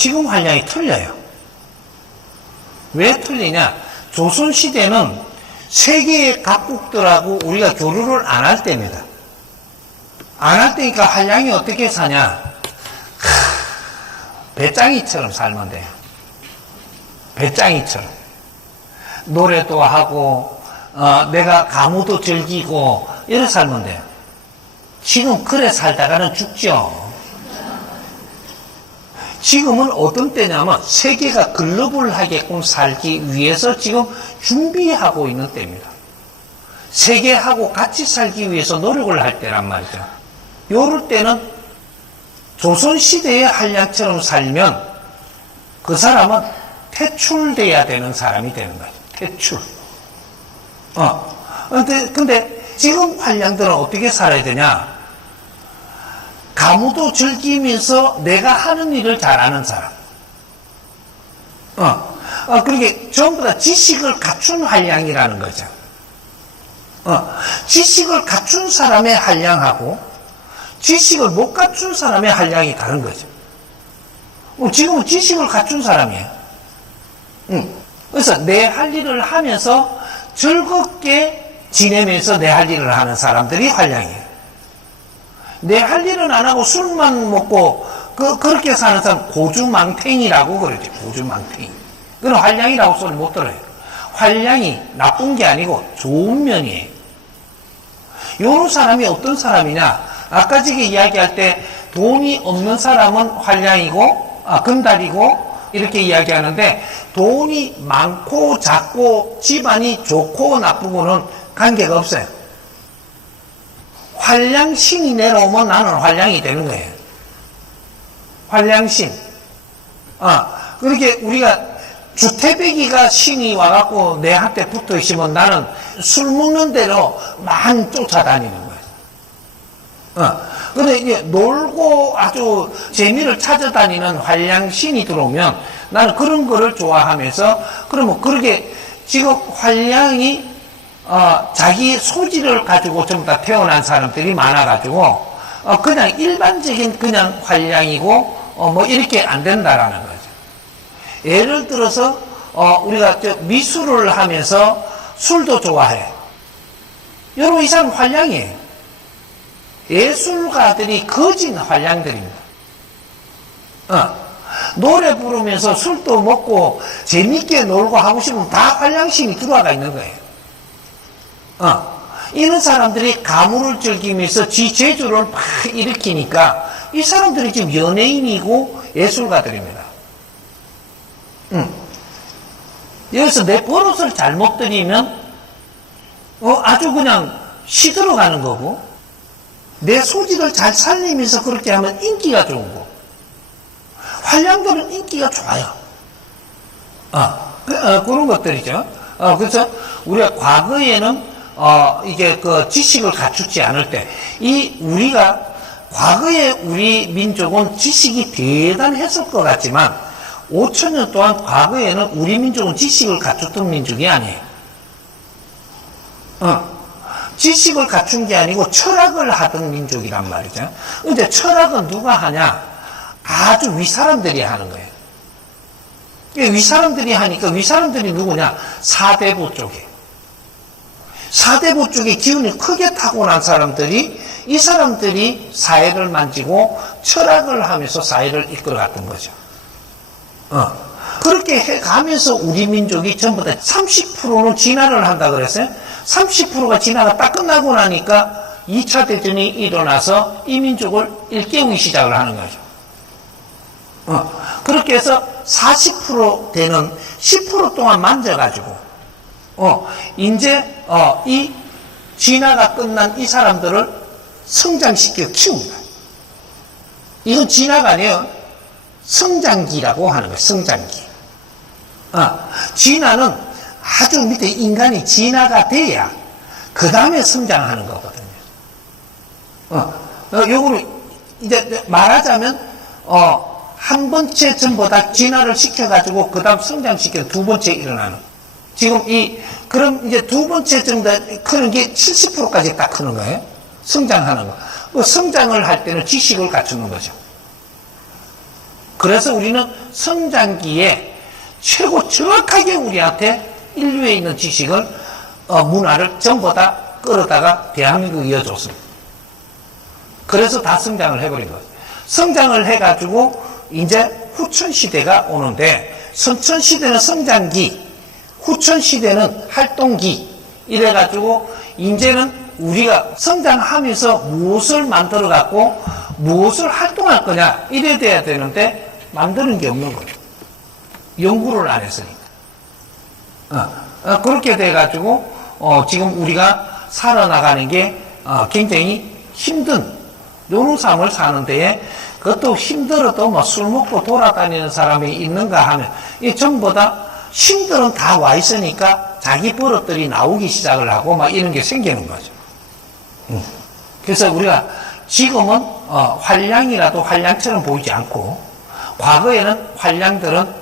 지금 활량이 틀려요. 왜 틀리냐? 조선시대는 세계의 각국들하고 우리가 교류를 안 할 때입니다. 안 할 때니까 활량이 어떻게 사냐? 배짱이처럼 살면 돼요. 배짱이처럼. 노래도 하고, 내가 가무도 즐기고, 이렇게 살면 돼요. 지금 그래 살다가는 죽죠. 지금은 어떤 때냐면 세계가 글로벌하게끔 살기 위해서 지금 준비하고 있는 때입니다. 세계하고 같이 살기 위해서 노력을 할 때란 말이죠. 요럴 때는 조선시대의 한량처럼 살면 그 사람은 퇴출돼야 되는 사람이 되는 거예요. 퇴출. 근데 지금 한량들은 어떻게 살아야 되냐? 가무도 즐기면서 내가 하는 일을 잘하는 사람. 그러게 전부 다 지식을 갖춘 한량이라는 거죠. 지식을 갖춘 사람의 한량하고 지식을 못 갖춘 사람의 한량이 다른 거죠. 지금은 지식을 갖춘 사람이에요. 그래서 내 할 일을 하면서 즐겁게 지내면서 내 할 일을 하는 사람들이 한량이에요. 내 할 일은 안 하고 술만 먹고 그렇게 사는 사람 고주망탱이라고 그러죠. 고주망탱이. 그건 한량이라고 소리 못 들어요. 한량이 나쁜 게 아니고 좋은 면이에요. 요런 사람이 어떤 사람이냐? 아까 지금 이야기할 때 돈이 없는 사람은 한량이고 금달이고 이렇게 이야기하는데 돈이 많고 작고 집안이 좋고 나쁘고는 관계가 없어요. 한량신이 내려오면 나는 한량이 되는 거예요. 한량신. 그렇게 우리가 주태배기가 신이 와갖고 내한테 붙어 있으면 나는 술 먹는 대로 만 쫓아다니는 거예요. 근데 이제 놀고 아주 재미를 찾아다니는 한량신이 들어오면 나는 그런 거를 좋아하면서 그러면 그렇게 지금 한량이 자기 소질을 가지고 전부 다 태어난 사람들이 많아가지고, 그냥 일반적인 그냥 한량이고, 뭐 이렇게 안 된다라는 거죠. 예를 들어서, 우리가 미술을 하면서 술도 좋아해. 여러분, 이 사람 한량이에요. 예술가들이 거진 한량들입니다. 노래 부르면서 술도 먹고 재밌게 놀고 하고 싶으면 다 한량신이 들어가 있는 거예요. 이런 사람들이 가무를 즐기면서 지 재주를 막 일으키니까 이 사람들이 지금 연예인이고 예술가들입니다. 여기서 내 버릇을 잘못 들이면 아주 그냥 시들어가는 거고 내 소질을 잘 살리면서 그렇게 하면 인기가 좋은 거. 한량들은 인기가 좋아요. 그런 것들이죠. 그래서 우리가 과거에는 이게 그 지식을 갖추지 않을 때, 우리가, 과거에 우리 민족은 지식이 대단했을 것 같지만, 5,000년 동안 과거에는 우리 민족은 지식을 갖췄던 민족이 아니에요. 지식을 갖춘 게 아니고 철학을 하던 민족이란 말이죠. 근데 철학은 누가 하냐? 아주 윗사람들이 하는 거예요. 윗사람들이 하니까 윗사람들이 누구냐? 사대부 쪽에. 사대부 쪽에 기운이 크게 타고난 사람들이 이 사람들이 사회를 만지고 철학을 하면서 사회를 이끌어갔던 거죠. 그렇게 해가면서 우리 민족이 전부 다 30%는 진화를 한다 그랬어요. 30%가 진화가 딱 끝나고 나니까 2차 대전이 일어나서 이 민족을 일깨우기 시작을 하는 거죠. 그렇게 해서 40% 되는 10% 동안 만져가지고 이제 이 진화가 끝난 이 사람들을 성장시켜 키웁니다. 이건 진화가 아니에요. 성장기라고 하는 거예요. 성장기. 진화는 아주 밑에 인간이 진화가 돼야 그 다음에 성장하는 거거든요. 요거를 이제 말하자면 한 번째 전부 다 진화를 시켜가지고 그 다음 성장시켜 두 번째 일어나는. 지금 그럼 이제 두 번째 정도 크는 게 70%까지 딱 크는 거예요. 성장하는 거. 그 성장을 할 때는 지식을 갖추는 거죠. 그래서 우리는 성장기에 최고 정확하게 우리한테 인류에 있는 지식을, 문화를 전부 다 끌어다가 대한민국에 이어줬습니다. 그래서 다 성장을 해버린 거예요. 성장을 해가지고 이제 후천시대가 오는데, 선천시대는 성장기, 후천시대는 활동기, 이래가지고 이제는 우리가 성장하면서 무엇을 만들어갖고 무엇을 활동할 거냐, 이래 돼야 되는데 만드는 게 없는 거죠. 연구를 안 했으니까. 그렇게 돼가지고 지금 우리가 살아나가는 게 굉장히 힘든 요런 삶을 사는 데에, 그것도 힘들어도 뭐 술 먹고 돌아다니는 사람이 있는가 하면, 이 전부 다 힘들은 다 와 있으니까 자기 버릇들이 나오기 시작을 하고 막 이런 게 생기는 거죠. 그래서 우리가 지금은 활량이라도 활량처럼 보이지 않고, 과거에는 활량들은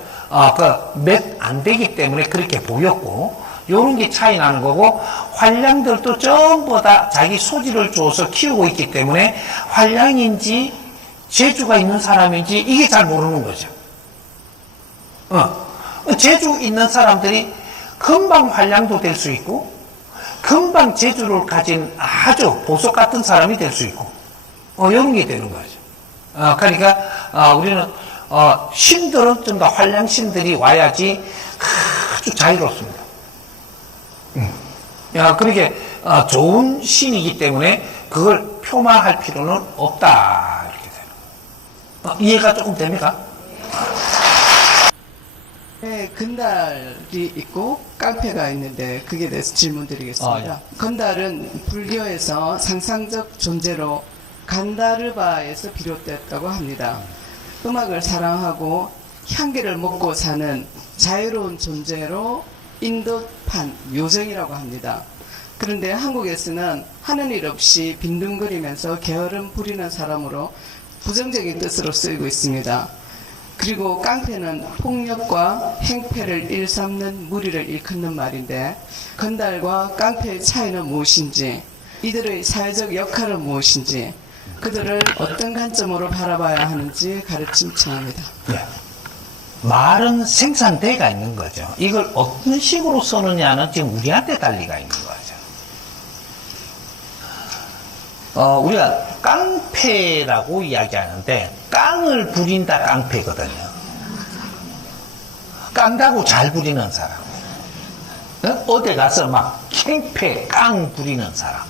몇 안 되기 때문에 그렇게 보였고, 요런 게 차이 나는 거고, 활량들도 전부 다 자기 소질을 줘서 키우고 있기 때문에 활량인지 재주가 있는 사람인지 이게 잘 모르는 거죠. 재주 있는 사람들이 금방 활량도 될 수 있고, 금방 재주를 가진 아주 보석 같은 사람이 될 수 있고, 이런 게 되는 거죠. 그러니까 우리는 신들은 좀 더 활량신들이 와야지 아주 자유롭습니다. 그렇게 좋은 신이기 때문에 그걸 표만할 필요는 없다, 이렇게 되는. 이해가 조금 됩니까? 네, 건달이 있고 깡패가 있는데 그게 대해서 질문 드리겠습니다. 예. 건달은 불교에서 상상적 존재로 간다르바에서 비롯됐다고 합니다. 음악을 사랑하고 향기를 먹고 사는 자유로운 존재로 인도판 요정이라고 합니다. 그런데 한국에서는 하는 일 없이 빈둥거리면서 게으름 부리는 사람으로 부정적인 뜻으로 쓰이고 있습니다. 그리고 깡패는 폭력과 행패를 일삼는 무리를 일컫는 말인데, 건달과 깡패의 차이는 무엇인지, 이들의 사회적 역할은 무엇인지, 그들을 어떤 관점으로 바라봐야 하는지 가르침 청합니다. 네. 말은 생산대가 있는 거죠. 이걸 어떤 식으로 쓰느냐는 지금 우리한테 달리가 있는 거죠. 우리가 깡패라고 이야기하는데, 깡을 부린다 깡패거든요. 깡다고 잘 부리는 사람. 어디 가서 막 행패 깡 부리는 사람.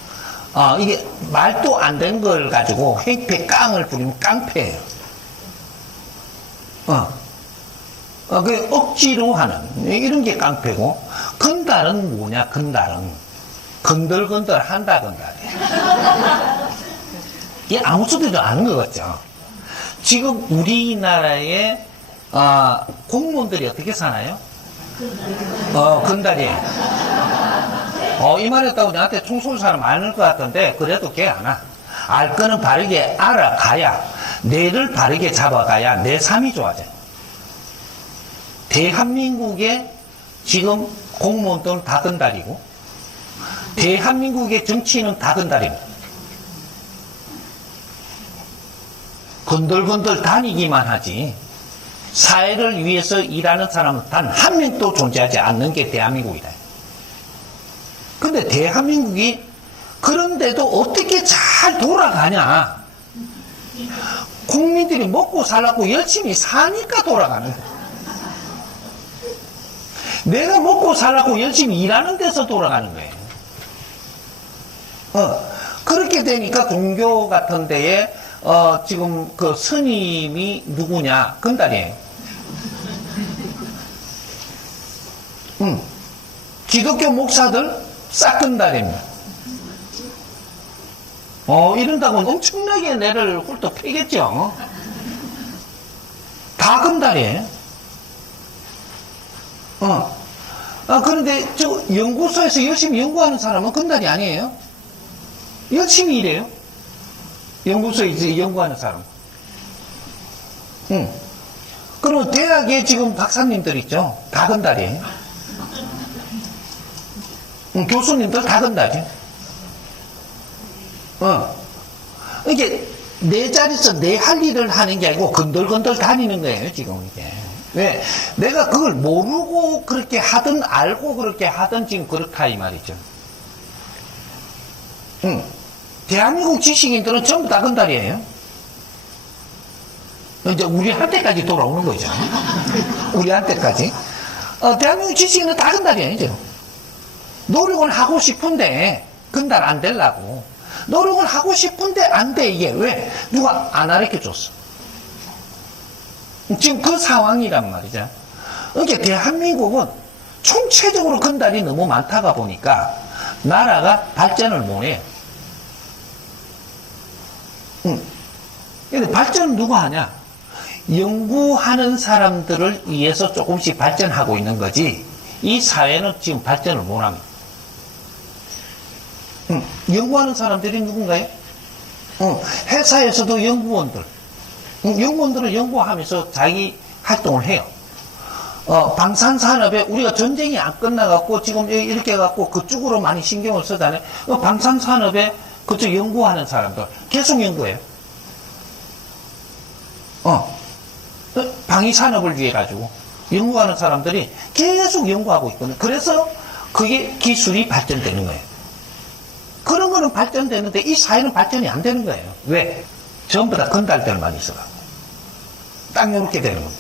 이게 말도 안 된 걸 가지고 행패 깡을 부리면 깡패예요. 그 억지로 하는 이런 게 깡패고, 건달은 뭐냐? 건달은 건들건들 한다 건달이에요. 이게 아무 소리도 아는 것 같죠. 지금 우리나라의 공무원들이 어떻게 사나요? 건달이에요. 이 말했다고 나한테 총 쏠 사람 많을 것 같던데, 그래도 걔 안 와. 알 거는 바르게 알아가야, 뇌를 바르게 잡아가야 내 삶이 좋아져요. 대한민국의 지금 공무원들은 다 건달이고, 대한민국의 정치인은 다 건달입니다. 건들건들 다니기만 하지, 사회를 위해서 일하는 사람은 단 한 명도 존재하지 않는 게 대한민국이다. 근데 대한민국이 그런데도 어떻게 잘 돌아가냐? 국민들이 먹고 살라고 열심히 사니까 돌아가는 거야. 내가 먹고 살라고 열심히 일하는 데서 돌아가는 거예요. 그렇게 되니까 종교 같은 데에 지금 그 스님이 누구냐? 건달이에요. 기독교 목사들 싹 건달입니다. 이런다고 엄청나게 내를 홀떡 패겠죠. 다 건달이에요. 그런데 저 연구소에서 열심히 연구하는 사람은 건달이 아니에요. 열심히 일해요. 연구소에 이제 연구하는 사람. 그리고 대학에 지금 박사님들 있죠. 다 건달이에요. 교수님들 다 건달이에요. 이게 내 자리에서 내 할 일을 하는 게 아니고 건들건들 다니는 거예요, 지금 이게. 왜? 내가 그걸 모르고 그렇게 하든 알고 그렇게 하든 지금 그렇다 이 말이죠. 대한민국 지식인들은 전부 다 건달이에요. 이제 우리한테까지 돌아오는 거죠. 우리한테까지. 대한민국 지식인은 다 건달이에요, 이제. 노력을 하고 싶은데 건달 안 되려고. 노력을 하고 싶은데 안 돼, 이게. 왜? 누가 안 가르쳐 줬어. 지금 그 상황이란 말이죠. 그러니까 대한민국은 총체적으로 건달이 너무 많다가 보니까 나라가 발전을 못해요. 근데 발전은 누가 하냐? 연구하는 사람들을 위해서 조금씩 발전하고 있는 거지, 이 사회는 지금 발전을 못합니다. 연구하는 사람들이 누군가요? 회사에서도 연구원들. 연구원들은 연구하면서 자기 활동을 해요. 방산산업에 우리가 전쟁이 안 끝나갖고 지금 이렇게 해갖고 그쪽으로 많이 신경을 쓰잖아요. 방산산업에 그쪽 연구하는 사람들 계속 연구해요. 방위산업을 위해 가지고 연구하는 사람들이 계속 연구하고 있거든요. 그래서 그게 기술이 발전되는 거예요. 그런 거는 발전되는데 이 사회는 발전이 안 되는 거예요. 왜? 전부 다 건달들만 있어가지고. 딱 요렇게 되는 겁니다.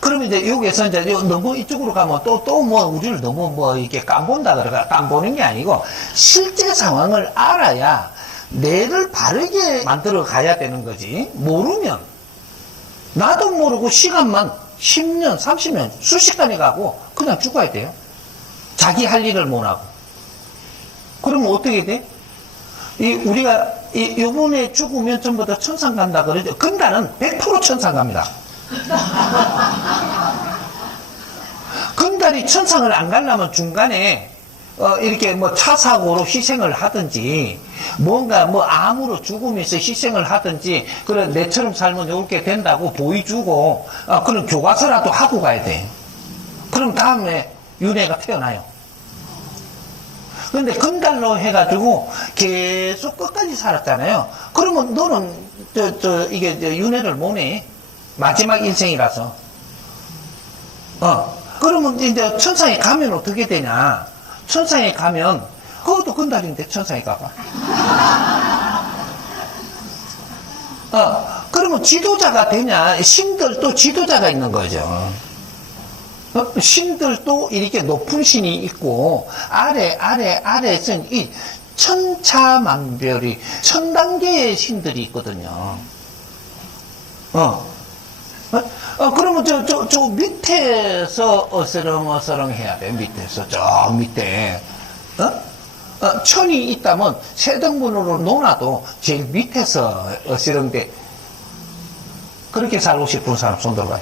그러면 이제 여기에서 이제 너무 이쪽으로 가면 또 뭐 우리를 너무 뭐 이렇게 깜본다 그러가 깜보는 게 아니고 실제 상황을 알아야 뇌를 바르게 만들어 가야 되는 거지. 모르면 나도 모르고 시간만 10년, 30년, 수십간이 가고 그냥 죽어야 돼요. 자기 할 일을 못 하고. 그러면 어떻게 돼? 우리가 요번에 죽으면 전부 다 천상 간다 그러죠. 건달은 100% 천상 갑니다. 건달이 천상을 안 가려면 중간에 이렇게 뭐 차 사고로 희생을 하든지 뭔가 뭐 암으로 죽으면서 희생을 하든지 그래 내처럼 살면 이렇게 된다고 보여주고 그런 교과서라도 하고 가야 돼. 그럼 다음에 윤회가 태어나요. 근데 건달로 해가지고 계속 끝까지 살았잖아요. 그러면 너는 이게 윤회를 못 해. 마지막 인생이라서. 그러면 이제 천상에 가면 어떻게 되냐? 천상에 가면 그것도 건달인데 천상에 가봐. 그러면 지도자가 되냐? 신들도 지도자가 있는 거죠. 신들도 이렇게 높은 신이 있고 아래에서는 이 천차만별이 1000단계의 신들이 있거든요. 그러면 저 밑에서 어스렁어스렁 해야 돼. 밑에서 저 밑에 천이 있다면 세 등분으로 놓아도 제일 밑에서 어스렁대. 그렇게 살고 싶은 사람 손 들어봐요.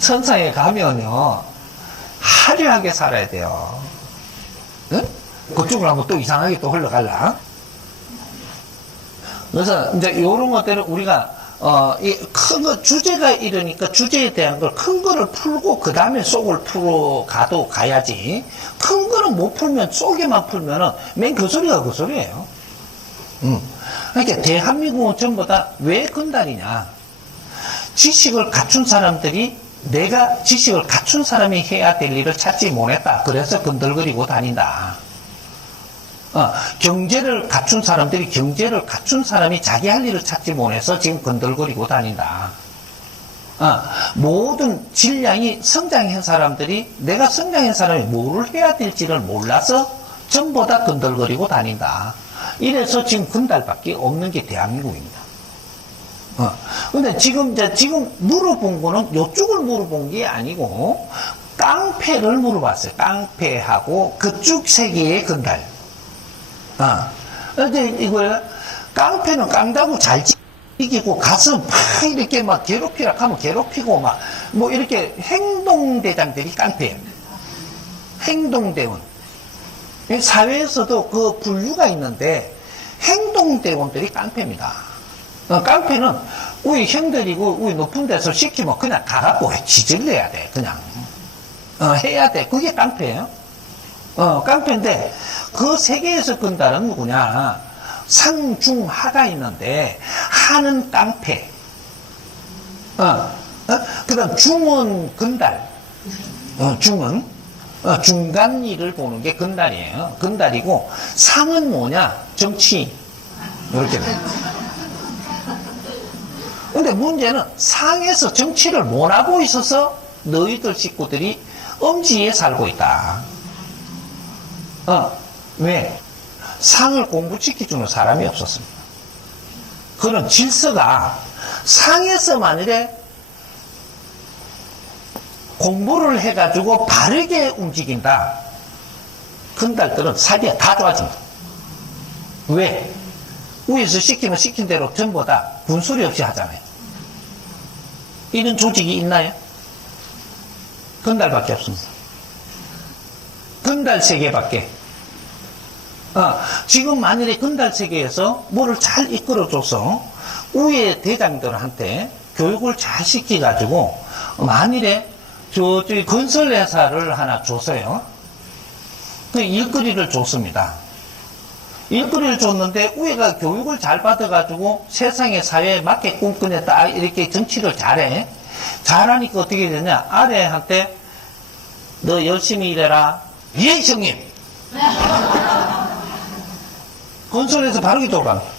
천상에 가면요 화려하게 살아야 돼요. 그쪽으로 하면 또 이상하게 또 흘러갈라. 그래서 이제 이런 것들을 우리가 이 큰 거 주제가 이러니까 주제에 대한 걸 큰 거를 풀고 그 다음에 속을 풀어 가야지. 큰 거는 못 풀면 속에만 풀면은 맨 그 소리가 그 소리예요. 그러니까 대한민국은 전부 다 왜 건달이냐? 지식을 갖춘 사람들이 내가 지식을 갖춘 사람이 해야 될 일을 찾지 못했다. 그래서 건들거리고 다닌다. 경제를 갖춘 사람들이 경제를 갖춘 사람이 자기 할 일을 찾지 못해서 지금 건들거리고 다닌다. 모든 질량이 성장한 사람들이 내가 성장한 사람이 뭐를 해야 될지를 몰라서 전부 다 건들거리고 다닌다. 이래서 지금 건달밖에 없는 게 대한민국입니다. 근데 지금 물어본 거는 요쪽을 물어본 게 아니고 깡패를 물어봤어요. 깡패하고 그쪽 세계의 건달. 근데 이거 깡패는 깡다고 잘 이기고 가서 막 이렇게 막 괴롭히라 하면 괴롭히고 막 뭐 이렇게 행동대장들이 깡패예요. 행동대원. 사회에서도 그 분류가 있는데 행동대원들이 깡패입니다. 깡패는 우리 형들이고 우리 높은 데서 시키면 그냥 가갖고 지질내야 돼. 그냥 해야 돼. 그게 깡패예요. 깡패인데 그 세계에서 근달은 누구냐? 상, 중, 하가 있는데 하는 깡패. 그 다음 중은 근달. 중은 중간 일을 보는 게 근달이에요. 근달이고 상은 뭐냐? 정치. 이렇게 돼. 근데 문제는 상에서 정치를 못하고 있어서 너희들 식구들이 엄지에 살고 있다. 왜? 상을 공부시켜주는 사람이 없었습니다. 그런 질서가 상에서 만일에 공부를 해가지고 바르게 움직인다. 근달들은 사기가 다 좋아진다. 왜? 위에서 시키면 시킨 대로 전부 다 군소리 없이 하잖아요. 이런 조직이 있나요? 근달밖에 없습니다. 근달 세계밖에. 지금 만일에 근달 세계에서 뭐를 잘 이끌어줘서 위에 대장들한테 교육을 잘 시켜가지고 만일에 저쪽에 건설회사를 하나 줬어요. 그 일거리를 줬습니다. 일거리를 줬는데 위에가 교육을 잘 받아가지고 세상의 사회에 맞게 꿈꾸네 딱 이렇게 정치를 잘해. 잘하니까 어떻게 되냐? 아래한테 너 열심히 일해라. 예, 형님. 건설에서 바르게 돌아갑니다.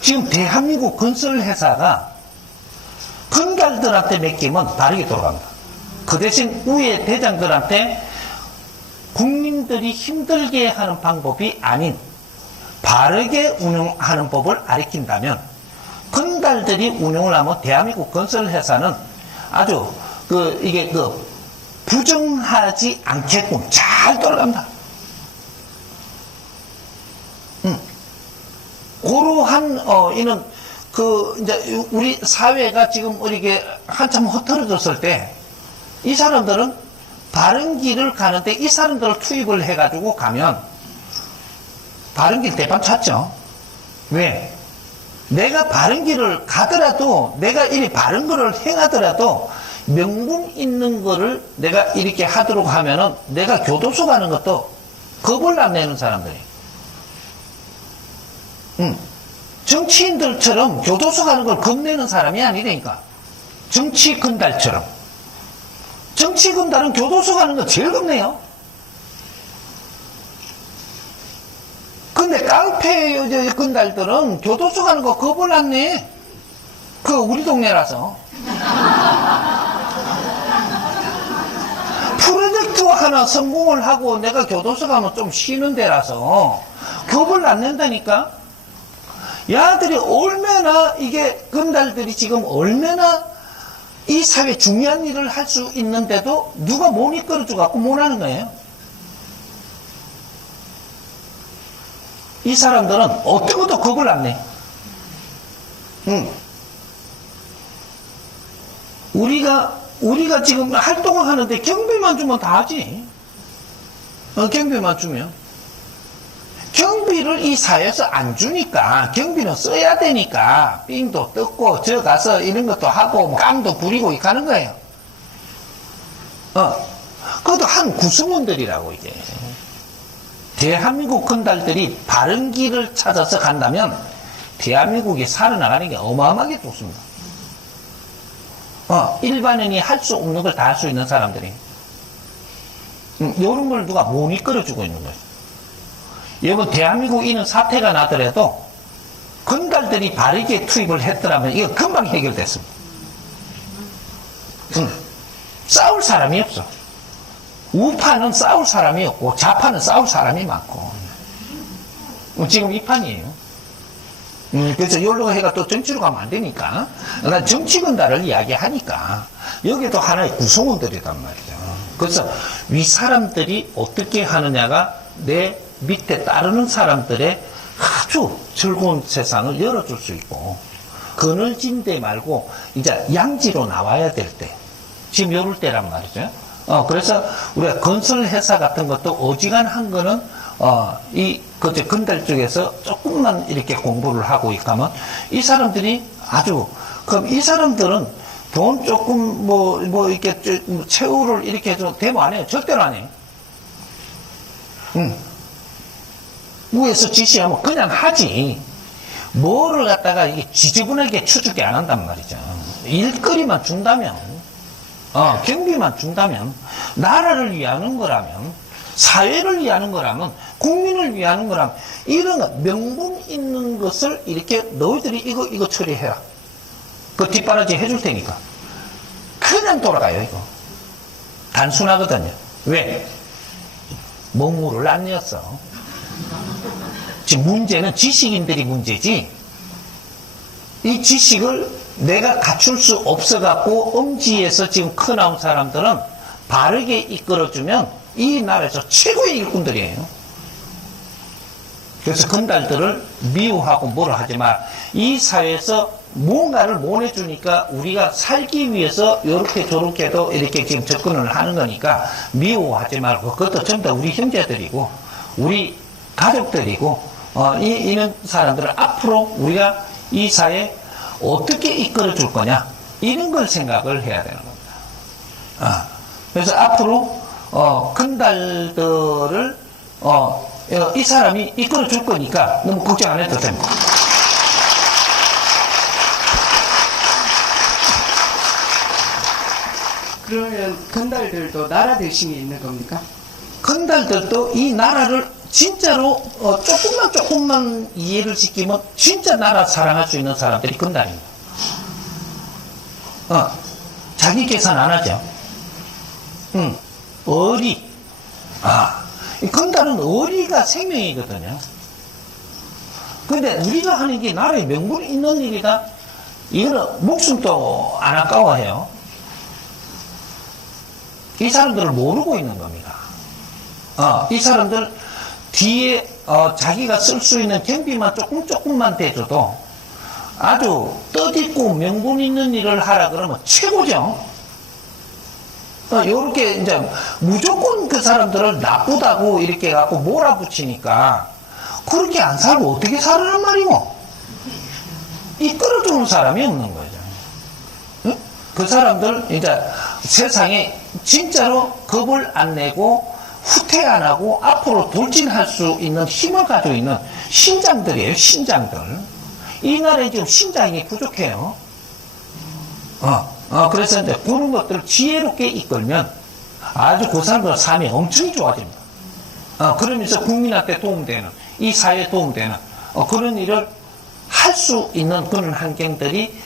지금 대한민국 건설회사가 근달들한테 맡기면 바르게 돌아갑니다. 그 대신 위에 대장들한테 국민들이 힘들게 하는 방법이 아닌 바르게 운영하는 법을 가르친다면 근달들이 운영을 하면 대한민국 건설회사는 아주 이게 부정하지 않게끔 잘 돌아갑니다. 그러한 이는 이제 우리 사회가 지금 이렇게 한참 흐트러졌을 때 이 사람들은 바른 길을 가는데 이 사람들을 투입을 해가지고 가면 바른 길 대판 찾죠. 왜? 내가 바른 길을 가더라도 내가 이리 바른 거를 행하더라도 명분 있는 거를 내가 이렇게 하도록 하면은 내가 교도소 가는 것도 겁을 안 내는 사람들이. 정치인들처럼 교도소 가는 걸 겁내는 사람이 아니라니까. 정치 근달처럼. 정치 근달은 교도소 가는 거 제일 겁내요. 근데 깡패 근달들은 교도소 가는 거 겁을 안 내. 그 우리 동네라서. 프로젝트 하나 성공을 하고 내가 교도소 가면 좀 쉬는 데라서 겁을 안 낸다니까. 야들이 얼마나 이게 근달들이 지금 얼마나 이 사회 중요한 일을 할 수 있는데도 누가 못 이끌어줘 갖고 못 하는 거예요. 이 사람들은 어떤 것도 겁을 안 내. 우리가 지금 활동을 하는데 경비만 주면 다 하지. 경비만 주면. 경비를 이 사회에서 안 주니까 경비는 써야 되니까 삥도 뜯고 저 가서 이런 것도 하고 뭐 깡도 부리고 가는 거예요. 그것도 한 구성원들이라고 이게. 대한민국 근달들이 바른 길을 찾아서 간다면 대한민국이 살아나가는 게 어마어마하게 좋습니다. 일반인이 할 수 없는 걸 다 할 수 있는 사람들이. 이런 걸 누가 못 이끌어주고 있는 거예요. 여러분, 대한민국 이런 사태가 나더라도 근달들이 바르게 투입을 했더라면 이거 금방 해결됐습니다. 싸울 사람이 없어. 우파는 싸울 사람이 없고 좌파는 싸울 사람이 많고. 지금 이 판이에요. 그래서 여기로 해가 또 정치로 가면 안 되니까. 난 정치 근달을 이야기하니까 여기도 하나의 구성원들이란 말이죠. 그래서 위 사람들이 어떻게 하느냐가 내 밑에 따르는 사람들의 아주 즐거운 세상을 열어줄 수 있고, 그늘진 데 말고 이제 양지로 나와야 될 때, 지금 이럴 때란 말이죠. 그래서 우리가 건설회사 같은 것도 어지간한 거는 그때 근달 쪽에서 조금만 이렇게 공부를 하고 있다면 이 사람들이 아주, 그럼 이 사람들은 돈 조금 이렇게 최후를 이렇게 해서 대모 안 해요. 절대로 안 해요. 위에서 지시하면 그냥 하지. 뭐를 갖다가 이게 지저분하게 추측이 안 한단 말이죠. 일거리만 준다면, 경비만 준다면, 나라를 위하는 거라면, 사회를 위하는 거라면, 국민을 위하는 거라면, 이런 거, 명분 있는 것을 이렇게 너희들이 이거 처리해라. 그 뒷바라지 해줄 테니까. 그냥 돌아가요, 이거. 단순하거든요. 왜? 먹물을 안 냈어. 지금 문제는 지식인들이 문제지. 이 지식을 내가 갖출 수 없어갖고 엄지에서 지금 커나온 사람들은 바르게 이끌어주면 이 나라에서 최고의 일꾼들이에요. 그래서 건달들을 미워하고 뭐라 하지 마. 이 사회에서 뭔가를 못 해주니까 우리가 살기 위해서 이렇게 저렇게도 이렇게 지금 접근을 하는 거니까 미워하지 말고, 그것도 전부 다 우리 형제들이고 우리 가족들이고 이런 사람들을 앞으로 우리가 이 사회에 어떻게 이끌어 줄 거냐, 이런 걸 생각을 해야 되는 겁니다. 그래서 앞으로 건달들을 이 사람이 이끌어 줄 거니까 너무 걱정 안 해도 됩니다. 그러면 건달들도 나라 대신에 있는 겁니까? 건달들도 이 나라를 진짜로 조금만 이해를 시키면 진짜 나라 사랑할 수 있는 사람들이 건달입니다. 자기 계산 안 하죠. 어리. 이 건달은 어리가 생명이거든요. 근데 우리가 하는 게 나라에 명분이 있는 일이다. 이거는 목숨도 안 아까워해요. 이 사람들을 모르고 있는 겁니다. 이 사람들 뒤에 자기가 쓸 수 있는 경비만 조금만 대줘도 아주 뜻있고 명분 있는 일을 하라 그러면 최고죠. 요렇게 이제 무조건 그 사람들을 나쁘다고 이렇게 갖고 몰아붙이니까 그렇게 안 살고 어떻게 살으란 말이고. 이끌어주는 사람이 없는 거죠. 응? 그 사람들 이제 세상에 진짜로 겁을 안 내고 후퇴 안 하고 앞으로 돌진할 수 있는 힘을 가지고 있는 신장들이에요. 신장들. 이 나라에 지금 신장이 부족해요. 그래서 이제 그런 것들을 지혜롭게 이끌면 아주 그 사람들 삶이 엄청 좋아집니다. 그러면서 국민한테 도움되는, 이 사회에 도움되는 그런 일을 할 수 있는 그런 환경들이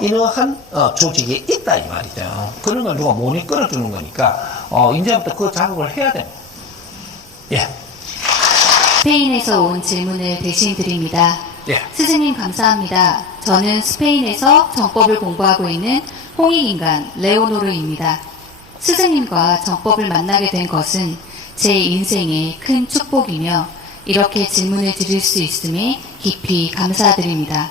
이러한 조직에 있다 이 말이죠. 그런 걸 누가 못 이끌어주는 거니까 이제부터 그 작업을 해야 됩니다. 예. 스페인에서 온 질문을 대신 드립니다. 예. 스승님 감사합니다. 저는 스페인에서 정법을 공부하고 있는 홍익인간 레오노르입니다. 스승님과 정법을 만나게 된 것은 제 인생의 큰 축복이며 이렇게 질문을 드릴 수 있음에 깊이 감사드립니다.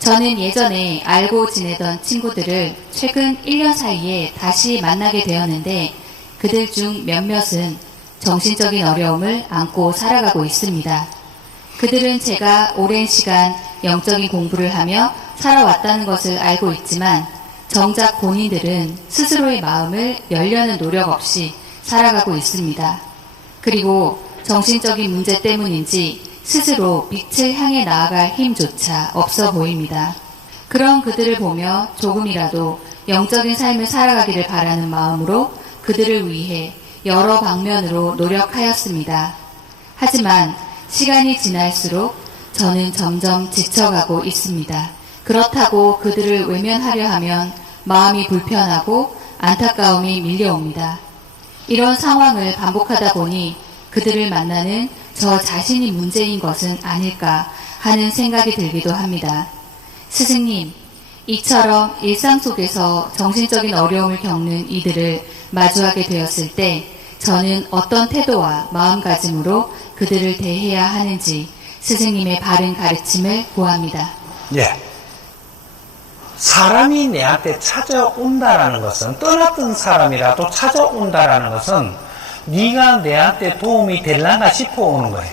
저는 예전에 알고 지내던 친구들을 최근 1년 사이에 다시 만나게 되었는데 그들 중 몇몇은 정신적인 어려움을 안고 살아가고 있습니다. 그들은 제가 오랜 시간 영적인 공부를 하며 살아왔다는 것을 알고 있지만 정작 본인들은 스스로의 마음을 열려는 노력 없이 살아가고 있습니다. 그리고 정신적인 문제 때문인지 스스로 빛을 향해 나아갈 힘조차 없어 보입니다. 그런 그들을 보며 조금이라도 영적인 삶을 살아가기를 바라는 마음으로 그들을 위해 여러 방면으로 노력하였습니다. 하지만 시간이 지날수록 저는 점점 지쳐가고 있습니다. 그렇다고 그들을 외면하려 하면 마음이 불편하고 안타까움이 밀려옵니다. 이런 상황을 반복하다 보니 그들을 만나는 저 자신이 문제인 것은 아닐까 하는 생각이 들기도 합니다. 스승님, 이처럼 일상 속에서 정신적인 어려움을 겪는 이들을 마주하게 되었을 때 저는 어떤 태도와 마음가짐으로 그들을 대해야 하는지 스승님의 바른 가르침을 구합니다. 예. 사람이 내한테 찾아온다라는 것은, 떠났던 사람이라도 찾아온다라는 것은 네가 내한테 도움이 될라나 싶어 오는 거예요.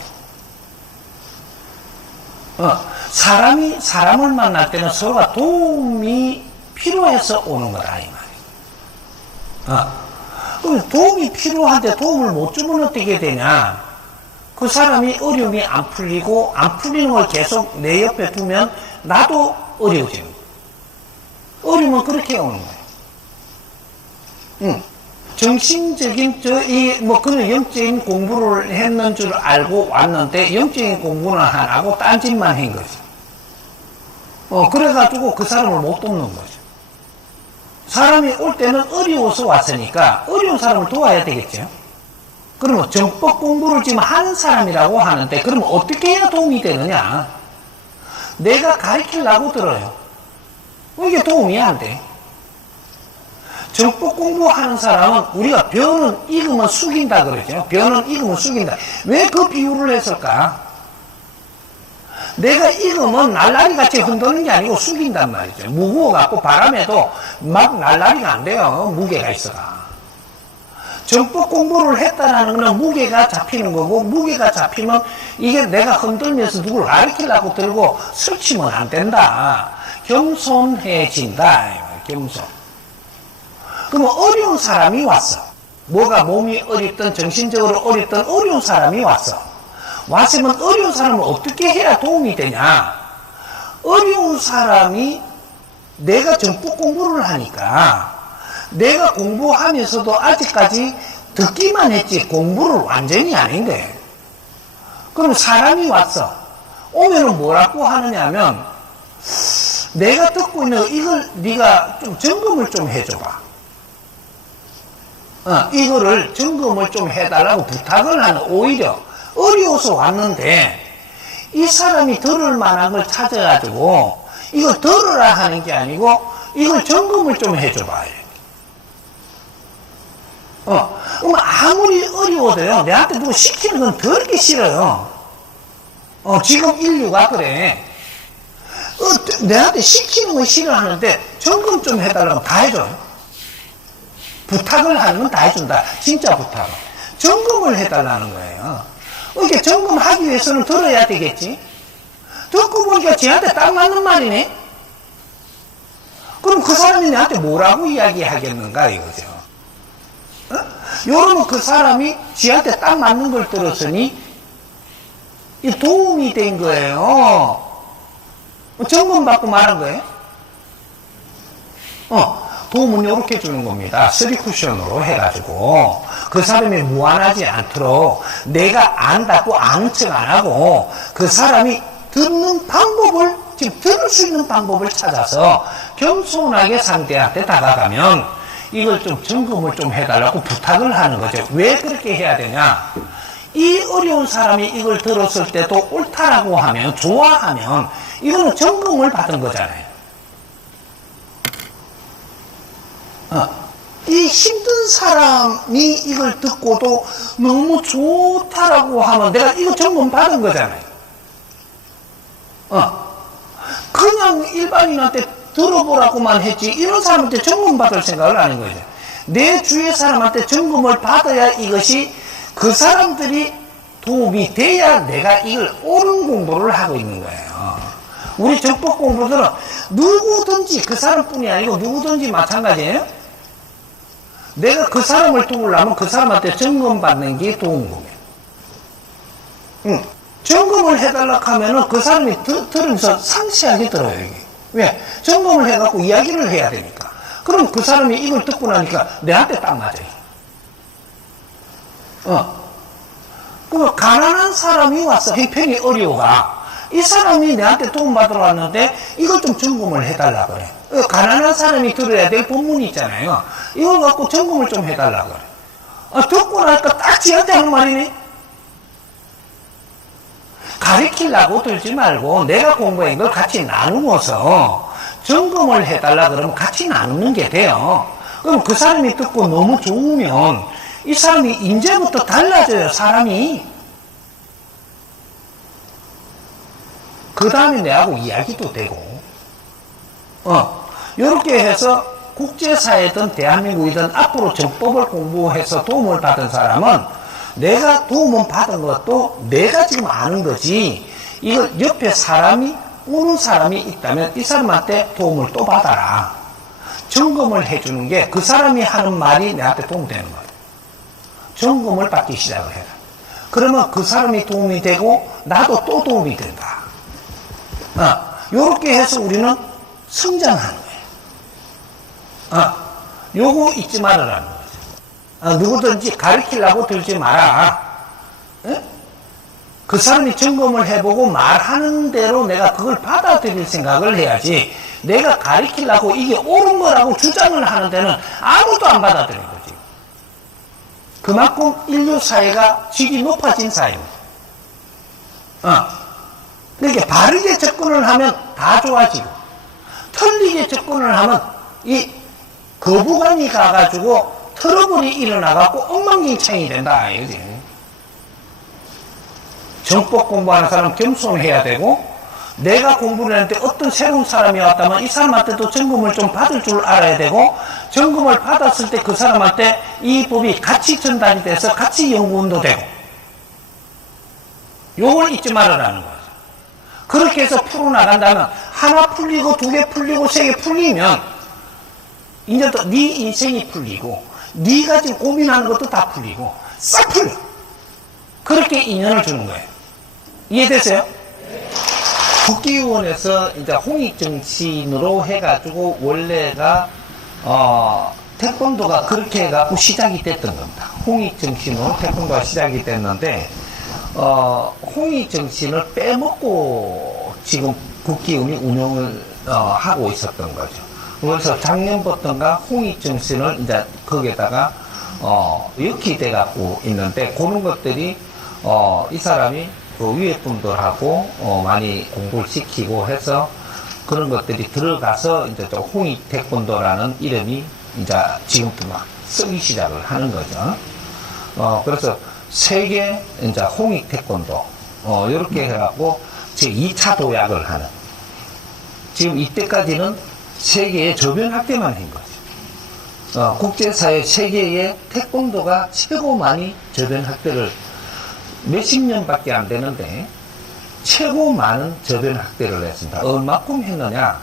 사람이 사람을 만날 때는 서로가 도움이 필요해서 오는 거다, 이 말이에요. 그럼 도움이 필요한데 도움을 못 주면 어떻게 되냐? 그 사람이 어려움이 안 풀리고, 안 풀리는 걸 계속 내 옆에 두면 나도 어려워지는 거예요. 어려우면 그렇게 오는 거예요. 정신적인, 그는 영적인 공부를 했는 줄 알고 왔는데, 영적인 공부는 안 하고 딴짓만 한 거죠. 그래가지고 그 사람을 못 돕는 거죠. 사람이 올 때는 어려워서 왔으니까, 어려운 사람을 도와야 되겠죠. 그러면 정법 공부를 지금 하는 사람이라고 하는데, 그러면 어떻게 해야 도움이 되느냐? 내가 가르치려고 들어요. 이게 도움이 안 돼. 정법 공부하는 사람은 우리가 변은 익으면 숙인다 그러죠. 변은 익으면 숙인다. 왜 그 비유를 했을까? 내가 익으면 날라리 같이 흔드는 게 아니고 숙인단 말이죠. 무거워갖고 바람에도 막 날라리가 안 돼요. 무게가 있어가. 정법 공부를 했다라는 것은 무게가 잡히는 거고, 무게가 잡히면 이게 내가 흔들면서 누굴 가르치려고 들고 설치면 안 된다. 겸손해진다. 겸손. 그러면 어려운 사람이 왔어. 뭐가 몸이 어렵든 정신적으로 어렵든 어려운 사람이 왔어. 왔으면 어려운 사람을 어떻게 해야 도움이 되냐? 어려운 사람이 내가 정법 공부를 하니까 내가 공부하면서도 아직까지 듣기만 했지 공부를 완전히 아닌 거예요. 그럼 사람이 왔어. 오면은 뭐라고 하느냐면, 내가 듣고 있는 이걸 네가 좀 점검을 좀 해줘봐. 이거를 점검을 좀 해달라고 부탁을 하는, 오히려 어려워서 왔는데 이 사람이 들을 만한 걸 찾아가지고 이걸 들으라 하는 게 아니고 이걸 점검을 좀 해줘봐요. 그럼 아무리 어려워도요, 내한테 누구 시키는 건 더럽게 싫어요. 지금 인류가 그래. 내한테 시키는 건 싫어하는데 점검 좀 해달라고 다 해줘요. 부탁을 하는 건 다 해준다. 진짜 부탁을. 점검을 해달라는 거예요. 이렇게 점검하기 위해서는 들어야 되겠지. 듣고 보니까 쟤한테 딱 맞는 말이네. 그럼 그 사람이 나한테 뭐라고 이야기하겠는가 이거죠. 여러분, 그 사람이 쟤한테 딱 맞는 걸 들었으니 이 도움이 된 거예요. 점검받고 말한 거예요. 도움은 이렇게 주는 겁니다. 3쿠션으로 해가지고 그 사람이 무안하지 않도록 내가 안다고 아는 척 안 하고 그 사람이 듣는 방법을, 지금 들을 수 있는 방법을 찾아서 겸손하게 상대한테 다가가면 이걸 좀 점검을 좀 해달라고 부탁을 하는 거죠. 왜 그렇게 해야 되냐? 이 어려운 사람이 이걸 들었을 때도 옳다라고 하면, 좋아하면 이거는 점검을 받은 거잖아요. 이 힘든 사람이 이걸 듣고도 너무 좋다라고 하면 내가 이거 점검 받은 거잖아요. 그냥 일반인한테 들어보라고만 했지 이런 사람한테 점검 받을 생각을 안 한 거죠. 내 주위의 사람한테 점검을 받아야 이것이 그 사람들이 도움이 돼야 내가 이걸 옳은 공부를 하고 있는 거예요. 우리 정법 공부들은 누구든지, 그 사람뿐이 아니고 누구든지 마찬가지예요. 내가 그 사람을 도우려면 그 사람한테 점검받는 게 도움공이에요. 점검을 해달라고 하면은 그 사람이 들으면서 상세하게 들어요, 이게. 왜? 점검을 해갖고 이야기를 해야 되니까. 그럼 그 사람이 이걸 듣고 나니까 내한테 딱 맞아요. 그 가난한 사람이 와서 형편이 어려워가. 이 사람이 내한테 도움받으러 왔는데 이걸 좀 점검을 해달라 그래. 가난한 사람이 들어야 될 본문이 있잖아요. 이걸 갖고 점검을 좀 해달라 그래. 듣고 나니까 딱 지한테 하는 말이네. 가르치려고 들지 말고 내가 공부한 걸 같이 나누어서 점검을 해달라 그러면 같이 나누는 게 돼요. 그럼 그 사람이 듣고 너무 좋으면 이 사람이 이제부터 달라져요, 사람이. 그 다음에 내하고 이야기도 되고. 이렇게 해서 국제사회든 대한민국이든 앞으로 정법을 공부해서 도움을 받은 사람은 내가 도움을 받은 것도 내가 지금 아는 거지, 이거 옆에 사람이, 오는 사람이 있다면 이 사람한테 도움을 또 받아라. 점검을 해주는 게 그 사람이 하는 말이 내한테 도움이 되는 거예요. 점검을 받기 시작을 해라. 그러면 그 사람이 도움이 되고 나도 또 도움이 된다. 요렇게 해서 우리는 성장하는 거예요. 요거 잊지 말으라는 거죠. 누구든지 가르치려고 들지 마라. 에? 그 사람이 점검을 해보고 말하는 대로 내가 그걸 받아들일 생각을 해야지, 내가 가르치려고 이게 옳은 거라고 주장을 하는 데는 아무도 안 받아들인 거지. 그만큼 인류 사회가 질이 높아진 사회입니다. 그러니까 바르게 접근을 하면 다 좋아지고, 틀리게 접근을 하면 이 거부감이 가가지고 트러블이 일어나갖고 엉망진창이 된다, 이거지. 정법 공부하는 사람은 겸손해야 되고, 내가 공부를 했는데 어떤 새로운 사람이 왔다면 이 사람한테도 점검을 좀 받을 줄 알아야 되고, 점검을 받았을 때 그 사람한테 이 법이 같이 전달이 돼서 같이 연구운도 되고, 요걸 잊지 말으라는 거죠. 그렇게 해서 풀어나간다면 하나 풀리고 두 개 풀리고 세 개 풀리면 이제 또 네 인생이 풀리고 네가 지금 고민하는 것도 다 풀리고 싹 풀려. 그렇게 인연을 주는 거예요. 이해되세요? 국기의원에서 이제 홍익정신으로 해가지고 원래가 태권도가 그렇게 해갖고 시작이 됐던 겁니다. 홍익정신으로 태권도가 시작이 됐는데 홍익정신을 빼먹고 지금 국기의원이 운영을 하고 있었던 거죠. 그래서 작년부터인가 홍익정신을 이제 거기에다가 역기돼 갖고 있는데, 그런 것들이 이 사람이 그 위에 분들하고 많이 공부를 시키고 해서 그런 것들이 들어가서 이제 또 홍익 태권도라는 이름이 이제 지금부터 막 쓰기 시작을 하는 거죠. 그래서 세계 이제 홍익 태권도 이렇게 해갖고 제 2차 도약을 하는, 지금 이때까지는 세계의 저변 확대만 한 거죠. 국제사회 세계의 태권도가 최고 많이 저변 확대를, 몇십 년밖에 안 되는데 최고 많은 저변 확대를 했습니다. 얼마큼 했느냐?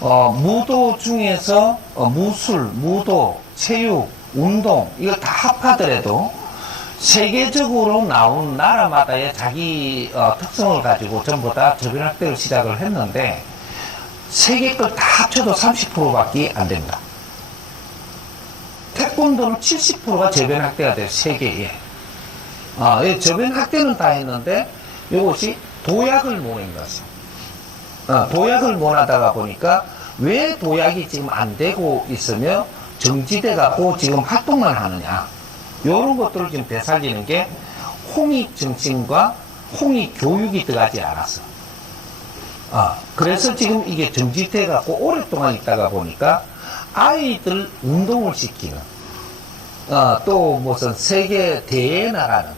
무도 중에서 무술, 무도, 체육, 운동 이걸 다 합하더라도 세계적으로 나온 나라마다의 자기 특성을 가지고 전부 다 저변 확대를 시작을 했는데, 세계 걸 다 합쳐도 30%밖에 안 됩니다. 태권도는 70%가 저변 확대가 돼요, 세계에. 저변 확대는 다 했는데 이것이 도약을 못한 거죠. 도약을 못하다가 보니까 왜 도약이 지금 안 되고 있으며 정지돼 갖고 지금 활동만 하느냐, 이런 것들을 지금 되살리는 게 홍익 정신과 홍익 교육이 들어가지 않았어. 그래서 지금 이게 정지돼 갖고 오랫동안 있다가 보니까 아이들 운동을 시키는, 또 무슨 세계 대회에 나가는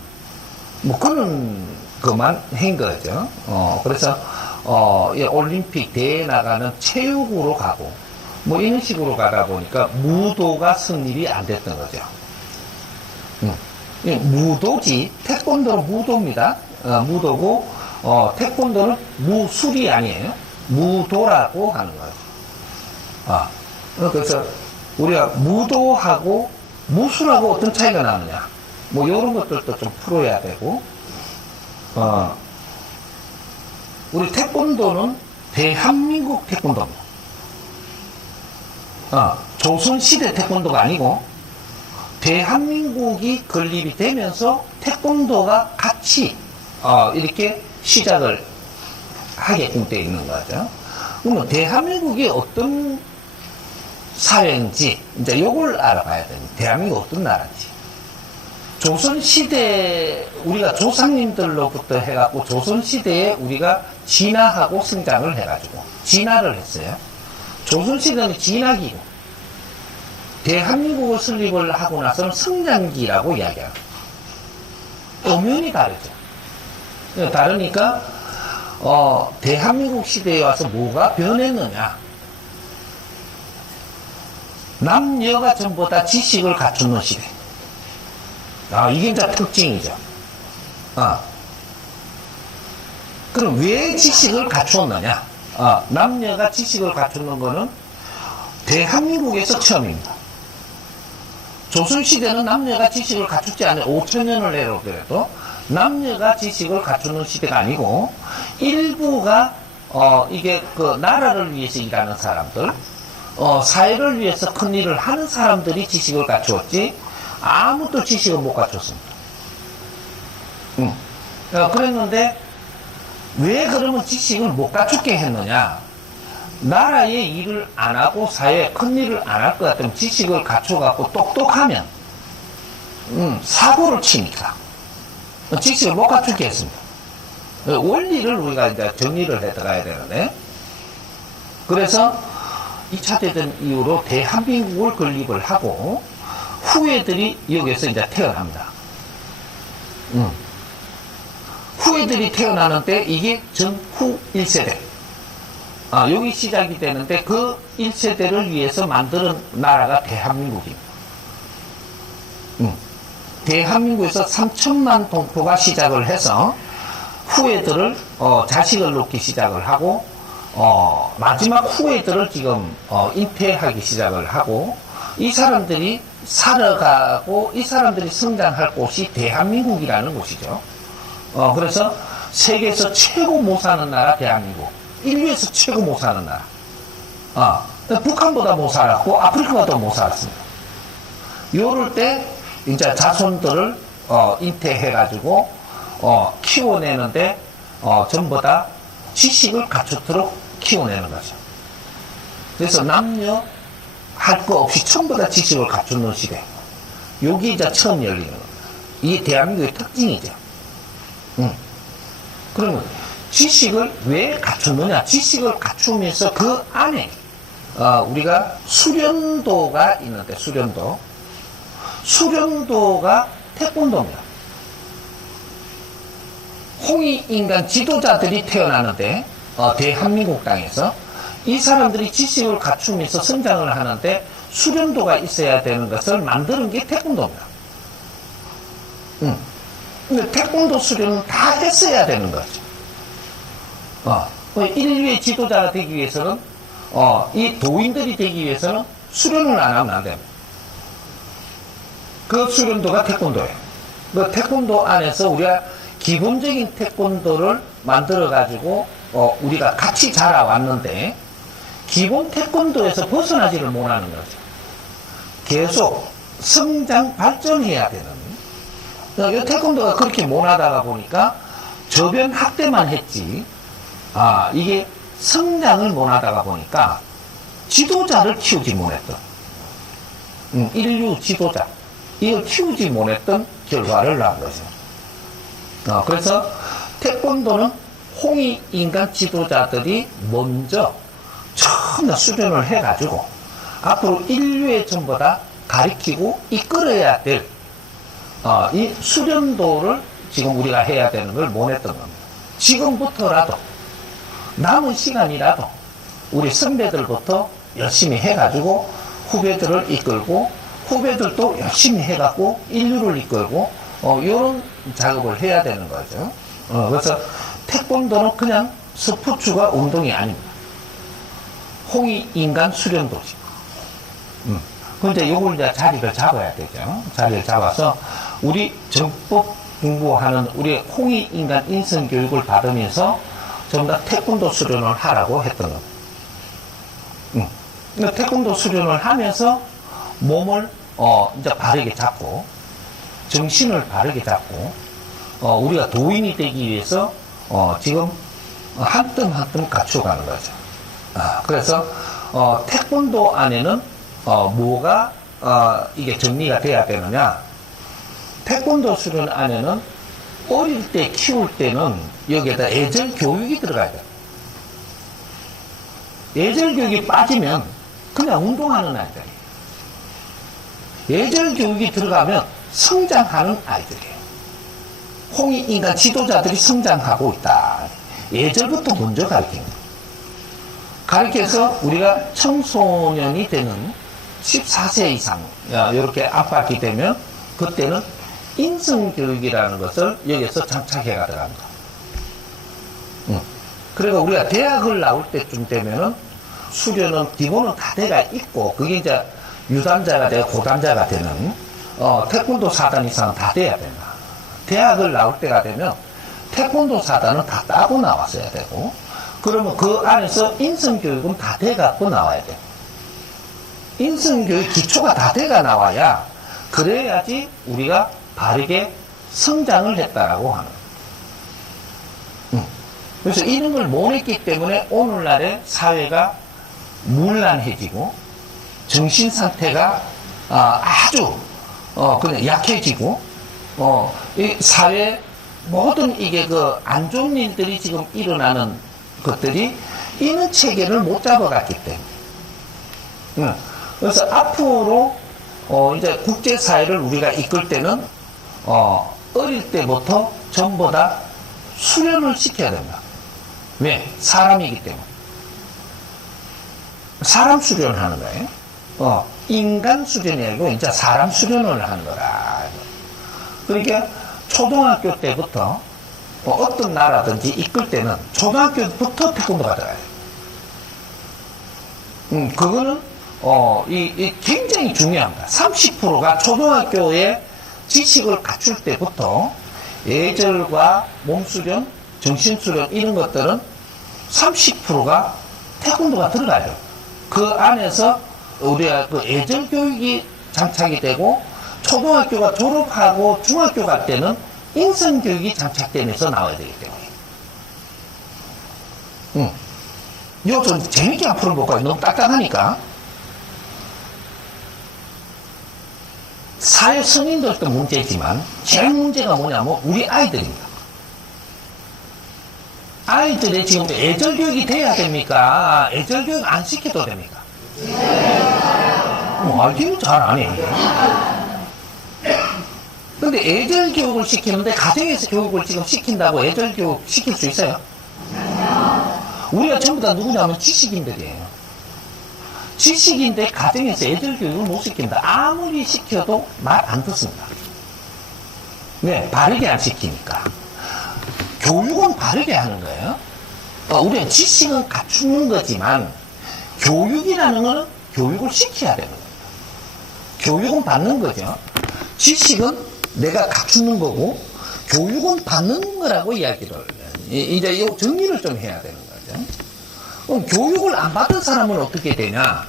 뭐 그런 것만 한 거죠. 그래서 이 올림픽 대회에 나가는 체육으로 가고 뭐 이런 식으로 가다 보니까 무도가 성립이 안 됐던 거죠. 무도지, 태권도는 무도입니다. 무도고 태권도는 무술이 아니에요. 무도라고 하는 거예요. 그래서 우리가 무도하고 무술하고 어떤 차이가 나느냐, 뭐 이런 것들도 좀 풀어야 되고, 우리 태권도는 대한민국 태권도입니다. 조선시대 태권도가 아니고 대한민국이 건립이 되면서 태권도가 같이 이렇게 시작을 하게끔 되어 있는 거죠. 그러면 대한민국이 어떤 사회인지 이제 요걸 알아봐야 됩니다. 대한민국 어떤 나라인지. 조선시대 우리가 조상님들로부터 해갖고 조선시대에 우리가 진화하고 성장을 해가지고 진화를 했어요. 조선시대는 진화기고 대한민국을 설립을 하고 나서는 성장기라고 이야기합니다. 엄연히 다르죠. 다르니까 대한민국 시대에 와서 뭐가 변했느냐, 남녀가 전부 다 지식을 갖추는 시대. 이게 이제 특징이죠. 그럼 왜 지식을 갖추었느냐? 남녀가 지식을 갖추는 거는 대한민국에서 처음입니다. 조선시대는 남녀가 지식을 갖추지 않은 5천년을 내려오더라도 남녀가 지식을 갖추는 시대가 아니고 일부가 이게 그 나라를 위해서 일하는 사람들, 사회를 위해서 큰 일을 하는 사람들이 지식을 갖추었지 아무도 지식을 못 갖췄습니다. 그랬는데 왜 그러면 지식을 못 갖추게 했느냐? 나라의 일을 안 하고 사회에 큰 일을 안 할 것 같으면 지식을 갖춰갖고 똑똑하면 사고를 치니까 지식을 못 갖추게 했습니다. 원리를 우리가 이제 정리를 해 들어가야 되는데, 그래서 2차 대전 이후로 대한민국을 건립을 하고 후예들이 여기에서 이제 태어납니다. 후예들이 태어나는데 이게 전후 1세대. 여기 시작이 되는데 그 1세대를 위해서 만드는 나라가 대한민국입니다. 대한민국에서 3천만 동포가 시작을 해서 후예들을 자식을 놓기 시작을 하고 마지막 후예들을 지금 잉태하기 시작을 하고, 이 사람들이 살아가고 이 사람들이 성장할 곳이 대한민국이라는 곳이죠. 그래서 세계에서 최고 못 사는 나라 대한민국, 인류에서 최고 못 사는 나라. 북한보다 못 살았고 아프리카보다 못 살았습니다. 요럴 때 이제 자손들을 잉태해가지고 키워내는데 전부 다 지식을 갖추도록 키워내는 거죠. 그래서 남녀 할 거 없이 전부 다 지식을 갖추는 시대. 여기 이제 처음 열리는 겁니다. 이게 대한민국의 특징이죠. 그러면 지식을 왜 갖추느냐? 지식을 갖추면서 그 안에 우리가 수련도가 있는데, 수련도가 태권도입니다. 홍익인간 지도자들이 태어나는데 대한민국 땅에서 이 사람들이 지식을 갖추면서 성장을 하는데 수련도가 있어야 되는 것을 만드는 게 태권도입니다. 근데 태권도 수련은 다 했어야 되는 거죠. 인류의 지도자가 되기 위해서는 이 도인들이 되기 위해서는 수련을 안 하면 안 됩니다. 그 수련도가 태권도예요. 그 태권도 안에서 우리가 기본적인 태권도를 만들어 가지고 우리가 같이 자라왔는데 기본 태권도에서 벗어나지를 못하는 거죠. 계속 성장 발전해야 되는. 이 태권도가 그렇게 못하다가 보니까 저변 학대만 했지, 이게 성장을 못하다가 보니까 지도자를 키우지 못했던, 인류 지도자, 이걸 키우지 못했던 결과를 낳은 거죠. 그래서 태권도는 홍익인간 지도자들이 먼저 처음 수련을 해가지고 앞으로 인류의 전부 다 가리키고 이끌어야 될 이 수련도를 지금 우리가 해야 되는 걸 못했던 겁니다. 지금부터라도 남은 시간이라도 우리 선배들부터 열심히 해가지고 후배들을 이끌고 후배들도 열심히 해갖고 인류를 이끌고 이런 작업을 해야 되는 거죠. 그래서 태권도는 그냥 스포츠가 운동이 아닙니다. 홍익인간 수련도지. 근데 요걸 이제 자리를 잡아야 되죠. 자리를 잡아서 우리 정법 공부하는 우리 홍익인간 인성교육을 받으면서 전부 다 태권도 수련을 하라고 했던 겁니다. 태권도 수련을 하면서 몸을 이제 바르게 잡고 정신을 바르게 잡고 우리가 도인이 되기 위해서 지금 한 뜸 한 뜸 갖춰가는 거죠. 그래서 태권도 안에는 뭐가 이게 정리가 돼야 되느냐? 태권도 수련 안에는 어릴 때 키울 때는 여기에다 예절 교육이 들어가야 돼요. 예절 교육이 빠지면 그냥 운동하는 아이들이에요. 예절 교육이 들어가면 성장하는 아이들이에요. 홍익인간 지도자들이 성장하고 있다. 예절부터 먼저 가르칩니다. 가르쳐서 우리가 청소년이 되는 14세 이상 이렇게 압박이 되면 그때는 인성교육이라는 것을 여기서 장착해 가더랍니다. 그리고 우리가 대학을 나올 때쯤 되면은 수련은 기본은 다 돼가 있고, 그게 이제 유단자가 되고 고단자가 되는, 태권도 4단 이상은 다 돼야 된다. 대학을 나올 때가 되면 태권도 4단은 다 따고 나왔어야 되고, 그러면 그 안에서 인성교육은 다 돼갖고 나와야 돼요. 인성교육 기초가 다 돼가 나와야, 그래야지 우리가 바르게 성장을 했다라고 하는. 그래서 이런 걸 못 했기 때문에 오늘날의 사회가 문란해지고, 정신 상태가 아주 그냥 약해지고, 이 사회 모든 이게 그 안 좋은 일들이 지금 일어나는 것들이 이는 체계를 못 잡아갔기 때문에. 그래서 앞으로 이제 국제사회를 우리가 이끌 때는 어릴 때부터 전부 다 수련을 시켜야 된다. 왜? 사람이기 때문에. 사람 수련을 하는 거예요. 인간 수련이 아니고 이제 사람 수련을 하는 거라. 그러니까 초등학교 때부터 어떤 나라든지 이끌 때는 초등학교부터 태권도가 들어가요. 그거는 이 굉장히 중요합니다. 30%가 초등학교에 지식을 갖출 때부터 예절과 몸수련, 정신수련 이런 것들은 30%가 태권도가 들어가요. 그 안에서 우리가 그 예절 교육이 장착이 되고, 초등학교가 졸업하고 중학교 갈 때는 인성 교육이 장착되면서 나와야 되기 때문에. 이거 좀 재밌게 앞으로 볼까요? 너무 딱딱하니까. 사회 성인들도 문제지만 제일 문제가 뭐냐면 우리 아이들입니다. 아이들의 지금 예절 교육이 돼야 됩니까? 예절 교육 안 시켜도 됩니까? 알기는 잘 안 해. 근데 예절 교육을 시키는데 가정에서 교육을 지금 시킨다고 예절 교육 시킬 수 있어요? 우리가 전부 다 누구냐면 지식인들이에요. 지식인데 가정에서 예절 교육을 못 시킨다. 아무리 시켜도 말 안 듣습니다. 왜? 바르게 안 시키니까. 교육은 바르게 하는 거예요. 우리가 지식은 갖추는 거지만 교육이라는 거는 교육을 시켜야 되는 거예요. 교육은 받는 거죠. 지식은 내가 갖추는 거고 교육은 받는 거라고 이야기를 이제 이 정리를 좀 해야 되는 거죠. 그럼 교육을 안 받은 사람은 어떻게 되냐?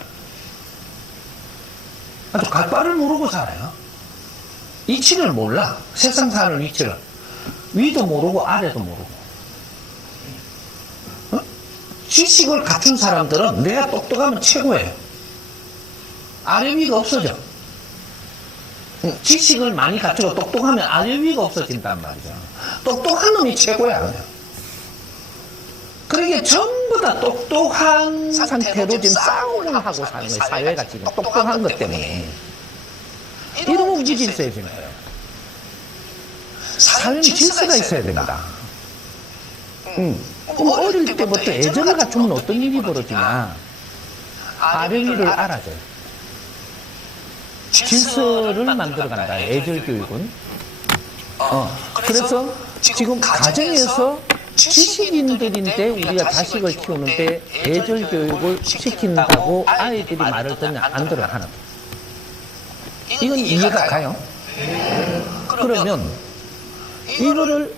아주 갈바를 모르고 살아요. 이치를 몰라. 세상 사는 위치를. 위도 모르고 아래도 모르고. 지식을 갖춘 사람들은 내가 똑똑하면 최고예요. 아래 위가 없어져. 지식을 많이 갖추고 똑똑하면 아래 위가 없어진단 말이죠. 똑똑한 놈이 최고야. 그러니까 전부 다 똑똑한 상태로 지금 싸움을 하고 사는 거예요. 사회가 지금 똑똑한 것 때문에. 이러면 질서에 지는 거예요. 사회는 질서가 있어야 됩니다. 어릴 때부터 예절을 갖추면 어떤 일이 벌어지냐. 아래 위를 알아줘요. 질서를 만들어간다. 예절 교육은. 그래서 지금 가정에서 지식인들인데 우리가 자식을 키우는데 예절 교육을 시킨다고 아이들이 말을 듣냐? 안 들어요. 하나도. 이건 이해가 가요. 그러면 이거를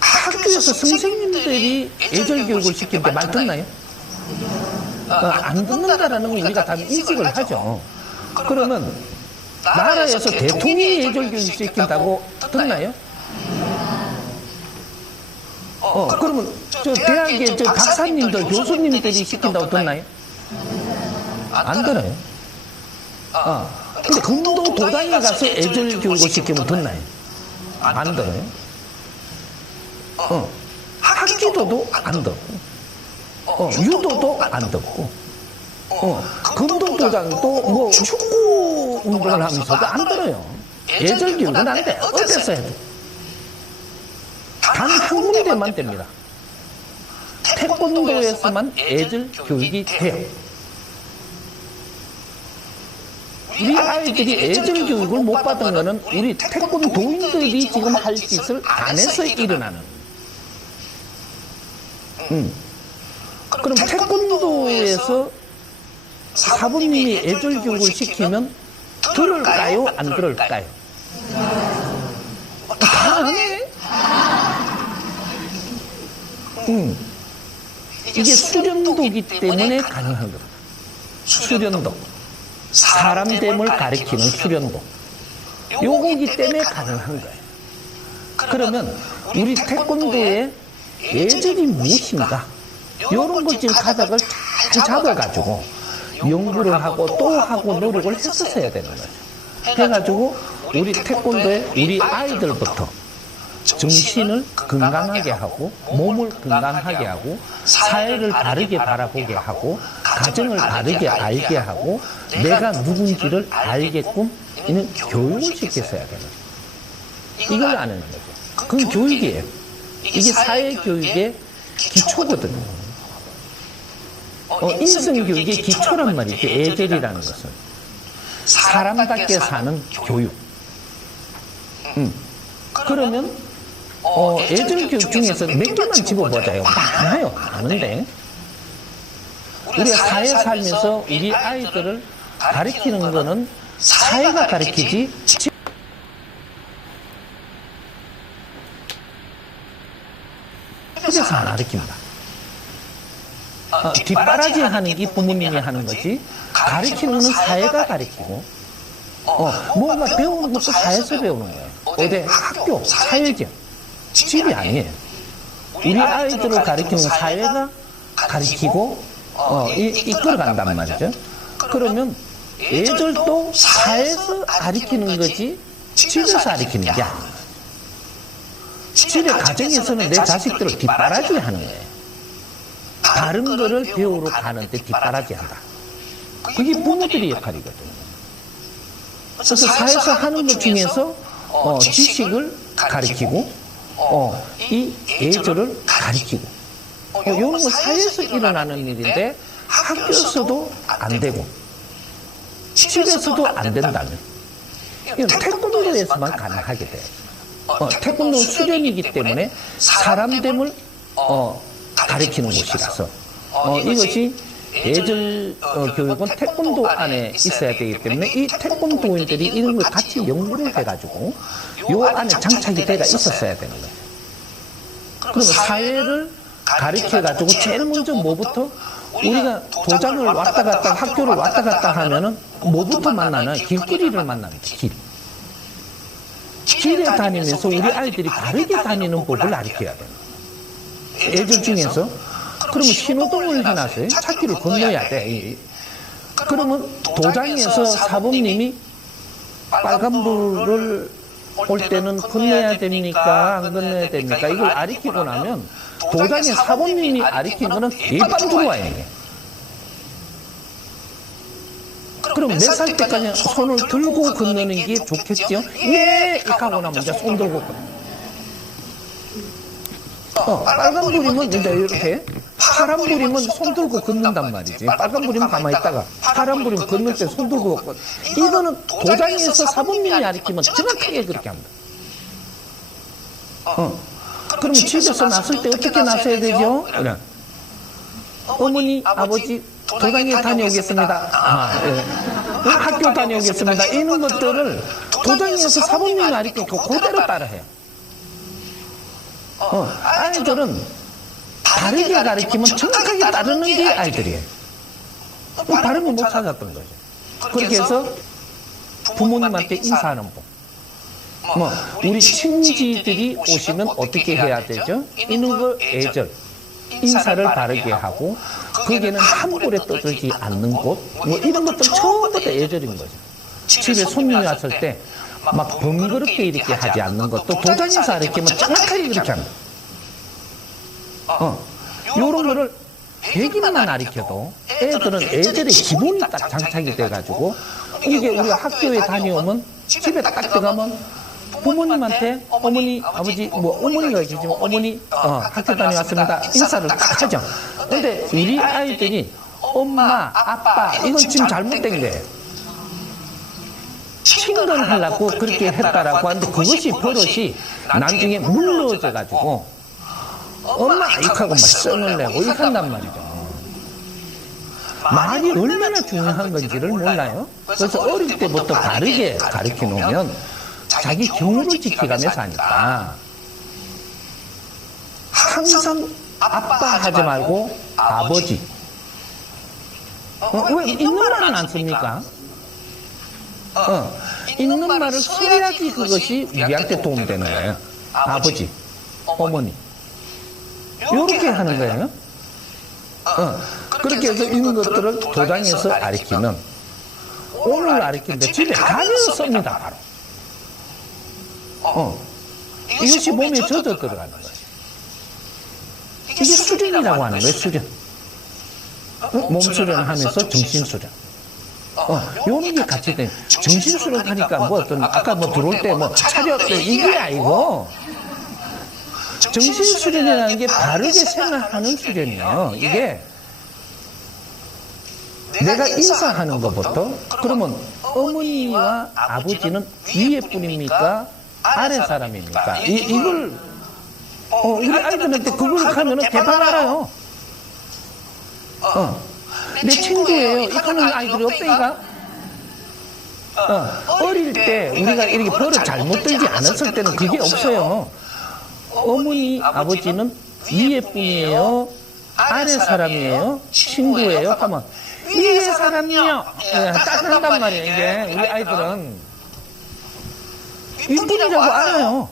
학교에서 선생님들이 예절 교육을 시킬 때 말 듣나요? 안 듣는다라는 건 우리가 다 인식을 하죠. 그러면 나라에서 대통령이 예절 교육 시킨다고 듣나요? 그러면 저 대학의 저 박사님들, 교수님들이 시킨다고 듣나요? 안 들어요. 근데 금도 도당에 가서 예절 교육을 시키면 듣나요? 안 들어요. 학기도도 안 듣고, 유도도 안 듣고, 금도도장도 뭐 축구 운동을 하면서도 안 들어요. 예절 교육은 안 돼. 어디서 해도. 단 한 군데만 됩니다. 태권도에서만 예절 교육이 돼요. 우리 아이들이 예절 교육을 못 받은 거는 우리 태권도인들이 지금 할 짓을 안 해서 일어나는. 그럼 태권도에서 학교에서 사부님이 애절 교육을 시키면 들을까요? 안 들을까요? 다 안 해. 이게 수련도기 때문에 가능한 겁니다. 수련도. 사람됨을 가리키는 수련도. 요거기 때문에 가능한 거예요. 그러면 우리 태권도의 예절이 무엇인가? 이런 걸 지금 가닥을 잘 잡아가지고 연구를 하고 또 하고 노력을 했었어야 되는 거죠. 해가지고 우리 태권도의 우리 아이들부터 정신을 건강하게 하고 몸을 건강하게 하고 사회를 바르게 바라보게 하고 가정을 바르게 알게 하고 내가 누군지를 알게끔 이는 교육을 시켰어야 되는 거예요. 이걸 아는 거죠. 그건 교육이에요. 이게 사회교육의 기초거든요. 인성교육의 기초란 말이죠. 예절이라는 것은. 사람답게 사는 교육. 그러면 예절 교육 중에서 몇 개만 집어보자요. 많아요. 많은데. 우리가 사회 살면서 우리 아이들을 가르치는 거는 사회가 가르치지 집에서 안 가르칩니다. 뒷바라지 하는 게 부모님이 하는 거지 가르치는 건 사회가 가르치고 뭔가 배우는 것도 사회에서 배우는 거예요. 어디 학교, 사회죠. 집이 아니에요. 우리 아이들을 가르치는 사회가 가르치고 이끌어간단 말이죠. 그러면 예절도 사회에서 가르치는 거지 집에서 가르치는 게 아니에요. 집에 가정에서는 내 자식들을 뒷바라지 하는 거예요. 다른 거를 배우러 가는데 뒷바라지 한다. 그게 부모들의 역할이거든요. 그래서 사회에서 하는 것 중에서 지식을 가르치고 이 예절을 가르치고 이런 건 사회에서 일어나는 일인데 학교에서도 안 되고 집에서도 안 된다면 이건 태권도에서만 가능하게 돼요. 태권도 수련이기 때문에 사람됨을 가르치는 곳이라서 이것이 예절 교육은 태권도 안에 있어야 되기 때문에 이 태권도인들이 이런 걸 같이 연구를 해가지고 요 안에 장착이 돼가 있었어야 되는 거예요. 그러면 사회를 가르쳐가지고 제일 먼저 뭐부터 우리가 도장을 왔다 갔다 학교를 왔다 갔다 하면은 뭐부터 만나는 길거리를 만납니다. 길에 다니면서 우리 아이들이 바르게 다니는 법을 가르쳐야 돼요. 예절 중에서 그러면 신호등을 해놨어요. 차길을 건너야 돼. 그러면 도장에서 사범님이 빨간불을 올 때는 건너야 됩니까? 안 건너야 됩니까? 이걸 가르치고 나면 도장에 사범님이 가르친 거는 일반 들어와야 돼. 그럼 몇 살 때까지 손을 들고 건너는 게 좋겠죠? 예! 이렇게 하고 나면 이제 손 들고 빨간불이면 이제 이렇게 파란불이면 손 들고 걷는단 말이지. 빨간불이면 가만히 있다가 파란불이면 걷는 때 손 들고 걷고 이거는 도장에서 사범님이 가르치면 정확하게 그렇게 합니다. 그러면 집에서 났을 때 어떻게 나서야 되죠? 그래. 어머니, 아버지 도장에 다녀오겠습니다. 예. 학교 다녀오겠습니다. 이런 것들을 도장에서 사범님이 가르치고 그대로 따라해요. 아이들은 다르게 가르치면 정확하게 따르는 게 아이들이에요. 발음을 못 찾았던 거죠. 그렇게 해서 부모님한테 인사하는 법. 우리 친지들이 오시면 어떻게 해야 되죠? 이런 거 예절. 인사를 바르게 하고, 거기에는 함부로 떠들지 않는 곳, 이런 것들 전부 다 예절인 거죠. 집에 손님이 왔을 때, 막 번거롭게 이렇게 하지 않는 것도 도장에서 가르치면 정확하게 그렇게 합니다. 요런 거를 100일만 가르쳐도 애들은 예절의 기본이 딱 장착이 돼가지고, 이게 우리가 학교에 다녀오면, 집에 딱 들어가면, 부모님한테 어머니, 아버지, 어머니가 계시지만 어머니, 학교 다녀왔습니다. 인사를 딱 하죠. 근데 우리 아이들이 엄마, 아빠, 이건 지금 잘못된 거예요. 친근하려고 그렇게 했다라고 하는데 그것이 버릇이 나중에 물러져가지고 엄마 이렇게 하고 막 썽을 내고 이렇게 한단 말이죠. 말이 얼마나 중요한 건지를 몰라요. 그래서 어릴 때부터 바르게 가르쳐 놓으면 자기 경우를 지켜가면서 하니까 항상 아빠 하지 말고 아버지. 왜 있는 말은 안 씁니까? 있는 말을 써야지 그것이 우리한테 도움되는 거예요. 아버지, 어머니. 요렇게 하는 거예요. 그렇게 해서 있는 것들을 도장에서 가르치면 오늘 가르치는데 집에 가면 씁니다, 바로. 이것이 몸에 젖어 들어가는 거예요. 이게 수련이라고 하는 거예요, 수련. 몸 수련하면서 정신 수련. 요런 게 같이 돼. 정신 수련 하니까 뭐 어떤, 아까 뭐 들어올 때 뭐 차렸대, 이게 아니고, 정신 수련이라는 게 바르게 생각하는 수련이에요. 이게 내가 인사하는 것부터, 그러면 어머니와 아버지는 위에 분입니까? 아래 사람입니까? 이걸 우리 아이들한테 그걸 하면은 대박 알아요. 내 친구예요. 이거는 아이들이 없다니까. 어릴 때 우리가 이렇게 버릇 잘못 들지 않았을 때는 그게 없어요. 어머니, 아버지는 위에 분이에요? 아래 사람이에요? 친구예요? 하면 위에 사람이요. 딱 한단 말이에요. 이게 우리 아이들은 윗분이라고 알아요.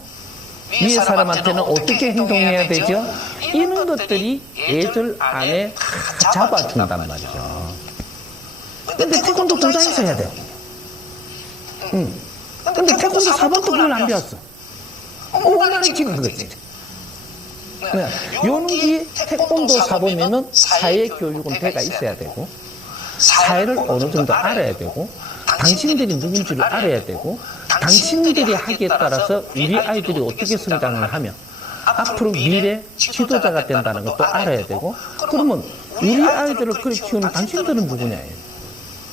위에 사람한테는 어떻게 행동해야 되죠? 이런 것들이 애들 안에 다 잡아준단 말이죠. 근데 태권도 도장에서 해야 돼요. 근데 태권도 4번도 그걸 안 배웠어. 얼마나 지금 그거지. 요런 게 태권도 4번이면 사회교육은 배가 있어야 되고, 사회를 어느 정도 알아야 되고, 당신들이 누군지를 알아야 되고, 당신들이 하기에 따라서 우리 아이들이 어떻게 성장을 하면 앞으로 미래 지도자가 된다는 것도 알아야 되고, 그러면 우리 아이들을 그렇게 키우는 당신들은 누구냐예요.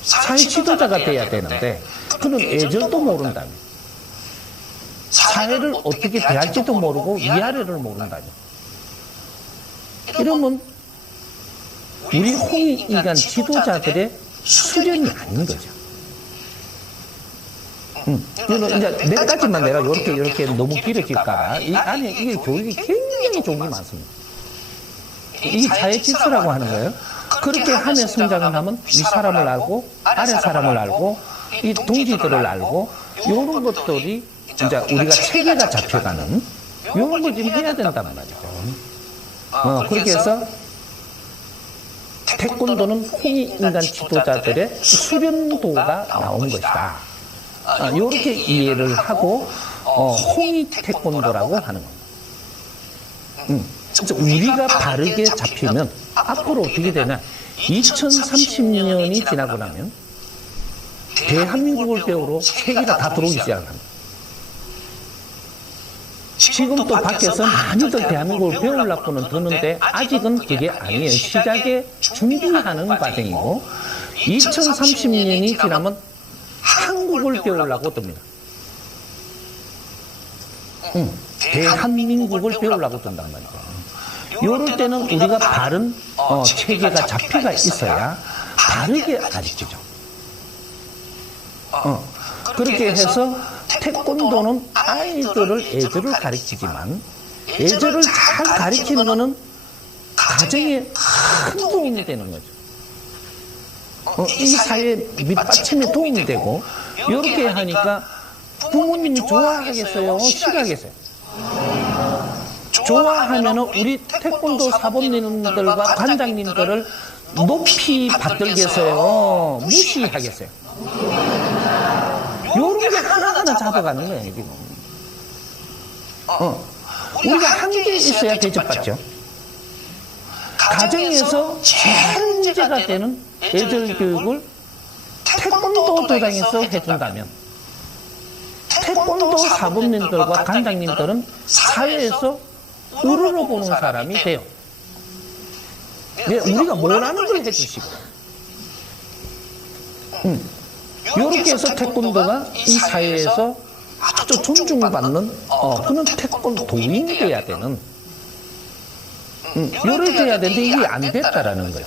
사회 지도자가 돼야 되는데 그는 애절도 모른다며, 사회를 어떻게 대할지도 모르고 위아래를 모른다며, 이러면 우리 홍익인간 지도자들의 수련이 아닌 거죠. 이제 몇 가지만 내가 이렇게 너무 길어질까봐 이 안에 이게 교육이 굉장히 좋은 게 많습니다. 이게 자의 질서라고 하는 거예요. 그렇게 하면 성장을 하면 이 사람을 알고 아래 사람을 알고 이 동지들을 알고 이런 것들이 이제 우리가 체계가 잡혀가는 이런 걸 지금 해야 된단 말이죠. 그렇게 해서 태권도는 홍익인간 지도자들의 수련도가 나온 것이다. 이렇게 이해를 하고 홍익 태권도라고 하는 겁니다. 우리가 바르게 잡히면 앞으로 어떻게 되냐, 2030년이 지나고 나면 대한민국을 배우러 세계가 다 들어오기 시작합니다. 지금 또 밖에서 많이들 대한민국을 배우려고는 드는데 아직은 그게 아니에요. 시작에 준비하는 과정이고, 2030년이 지나면 한국을 배우려고 듭니다. 대한민국을 배우려고 든단 말이죠. 이럴 때는 우리가 바른 체계가 잡혀가 있어야 바르게 가르치죠. 그렇게 해서 태권도는 아이들을 애절을 가르치지만 애절을 잘 가르치는 것은 가정에 큰 도움이 되는 거죠. 이 사회 밑받침에 도움이 되고, 이렇게 하니까 부모님이 좋아하겠어요? 싫어하겠어요? 좋아하면은 우리 태권도 사범님들과 관장님들을 높이 받들겠어요? 무시하겠어요? 요런 게 하나하나 잡아가는 거예요, 지금. 우리가 한 게 있어야 대접받죠. 가정에서 제일 문제가 되는 애절 교육을 태권도 도장에서 해준다면 태권도 사범님들과 관장님들은 사회에서 우러러 보는 사람이 돼요. 우리가 뭐라는 걸 해주시고, 이렇게 해서 태권도가 이 사회에서 아주 존중받는 그런 태권도인이 돼야 되는 요래 돼야 되는데 이게 안 됐다라는 거죠.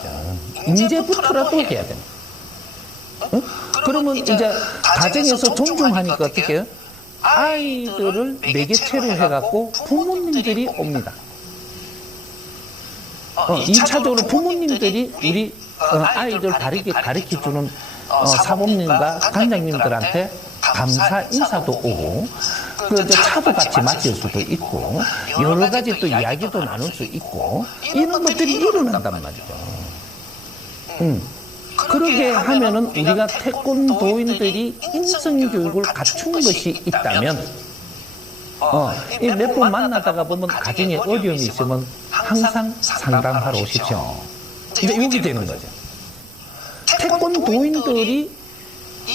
이제부터라도 해야 됩니다. 그러면 이제 가정에서 존중하니까 어떻게 해요? 아이들을 매개체로 해갖고 부모님들이 옵니다. 2차적으로 부모님들이 우리 아이들 바르게 가르쳐주는 사범님과 관장님들한테 감사 인사도 오고, 그 차도 같이 마실 수도 있고, 여러 가지 또 이야기도 나눌 수 있고, 이런 것들이 일어난단 말이죠. 그렇게 하면은 우리가 태권도인들이 인성교육을 갖춘 것이 있다면, 몇 번 만나다가 보면 가정에 어려움이 있으면 항상 상담하러 오십시오. 이제 여기 되는 거죠. 태권도인들이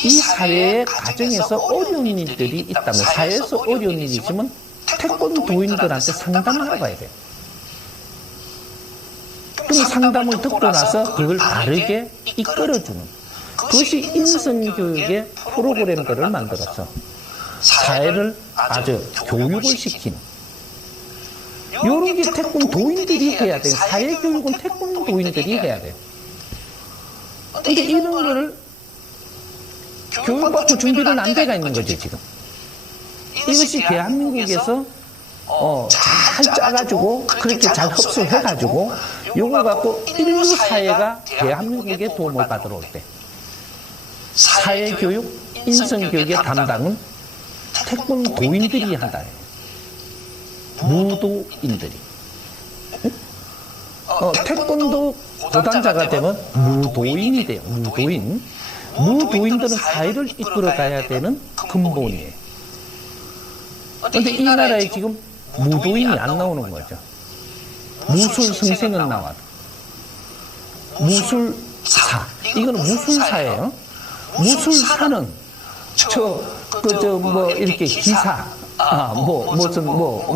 이 사회에 가정에서 어려운 일들이 있다면, 사회에서 어려운 일이 있으면 태권도인들한테 상담하러 가야 돼요. 그럼 상담을 듣고 나서 그걸 바르게 이끌어주는, 그것이 인성교육의 프로그램들을 만들어서 사회를 아주 교육을 시키는, 이런 게 태권도인들이 해야 돼요. 사회교육은 태권도인들이 해야 돼요. 근데 이런 거를 교육받고 준비를 안 돼가 있는 거죠, 지금. 이것이 대한민국에서 잘 짜가지고 그렇게 잘 흡수해가지고 요거 갖고 인류 사회가 대한민국에 도움을 받으러 올 때 사회교육, 인성교육의 담당은 태권도인들이 한다. 무도인들이. 태권도 고단자가 되면 무도인이 돼요. 무도인. 무도인들은 사회를 이끌어가야 되는 근본이에요. 그런데 이 나라에 지금 무도인이 안 나오는 거죠. 무술 선생은 나와도. 무술사. 이거는 무술사예요. 무술사는 이렇게 기사,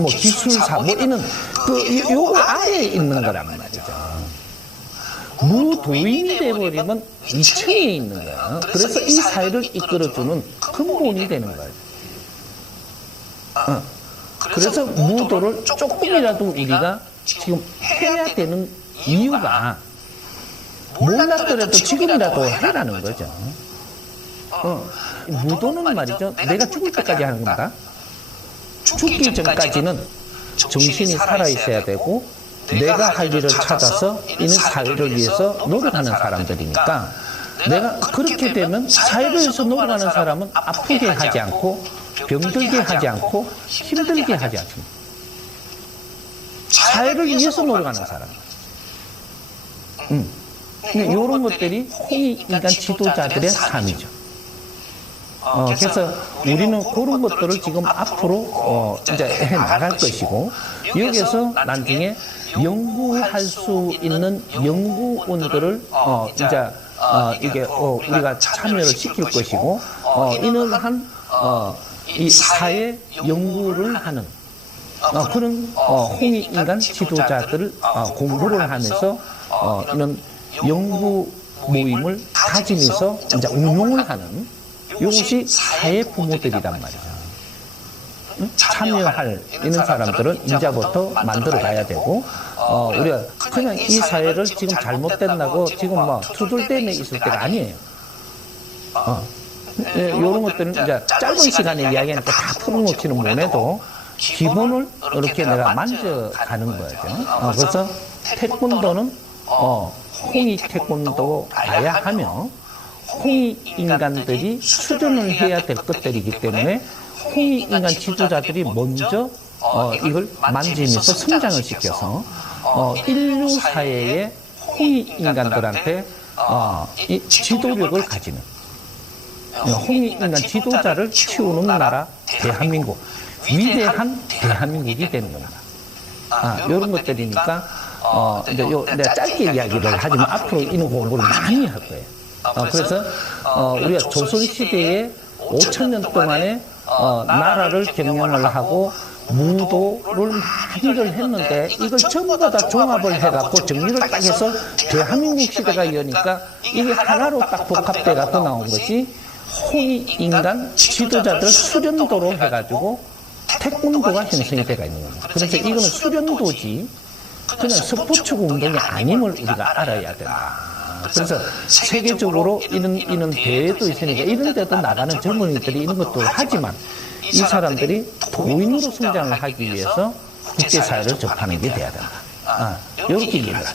기술사, 이런, 요거 아래에 있는 거란 말이죠. 무도인이 되어버리면 2층에 있는 거예요. 그래서 이 사회를 이끌어주는 근본이 되는 거예요. 그래서 무도를 조금이라도 우리가 지금 해야 되는 이유가, 몰랐더라도 지금이라도 해라는 거죠. 무도는 말이죠, 내가 죽을 때까지 하는 겁니다. 죽기 전까지는 정신이 살아있어야 되고, 내가 할 일을 찾아서 이는 사회를 위해서 노력하는 사람들이니까, 내가 그렇게 되면 사회를 위해서 노력하는 사람은 아프게 하지 않고, 병들게 하지 않고, 힘들게 하지 않습니다. 사회를 위해서 노력하는 사람. 이런 것들이 홍익인간 지도자들의 삶이죠. 그래서 우리는 그런 것들을 지금 앞으로 이제 해 나갈 것이고, 여기에서 나중에 연구할 수 있는 연구원들을 이게 우리가 참여를 시킬 것이고, 이는 이 사회 연구를 하는 그런 홍익인간 지도자들을 공부를 하면서 이런 연구 모임을 가지면서 이제 운용을 하는, 이것이 사회 부모들이란 말이죠. 참여할 있는 사람들은 이제부터 만들어 가야 되고, 우리가 그냥 이 사회를 지금 잘못된다고 지금 투덜대며 있을 때가 아니에요. 이런 것들은 이제 짧은 시간에 이야기하니까 다 풀어놓지는 못해도 기본을 이렇게 내가 만져가는 거죠. 그래서 태권도는 홍익 태권도 가야 하며, 홍익 인간들이 수련을 해야 될 것들이기 때문에 홍익 인간 지도자들이 먼저 이걸 만지면서 성장을 시켜서 인류 사회의 홍익 인간들한테 이 지도력을 가지는, 홍익 인간 지도자를 키우는 나라 대한민국, 위대한 대한민국이 되는 겁니다. 이런 것들이니까 이제 내가 짧게 이야기를 하지만 앞으로 이런 공부를 많이 할 거예요. 그래서 우리가 조선시대에 5,000년 동안에 나라를 경영을 하고 무도를 많이를 했는데, 이걸 전부 다 종합을 해갖고 정리를 딱 해서 대한민국 시대가 이러니까 이게 하나로 딱 복합돼갖고 나온 것이 홍익인간 지도자들 수련도로 해가지고 태권도가 형성이 되어 있는 겁니다. 그래서 이거는 수련도지, 그냥 스포츠고 운동이 아님을 우리가 알아야 된다. 그래서 세계적으로 이런 대회도 있으니까 이런 데도 나가는 젊은이들이 이런 것도 하지만 이 사람들이 도인으로 성장을 하기 위해서 국제사회를 접하는 게 돼야 된다. 이렇게 얘기를 하죠.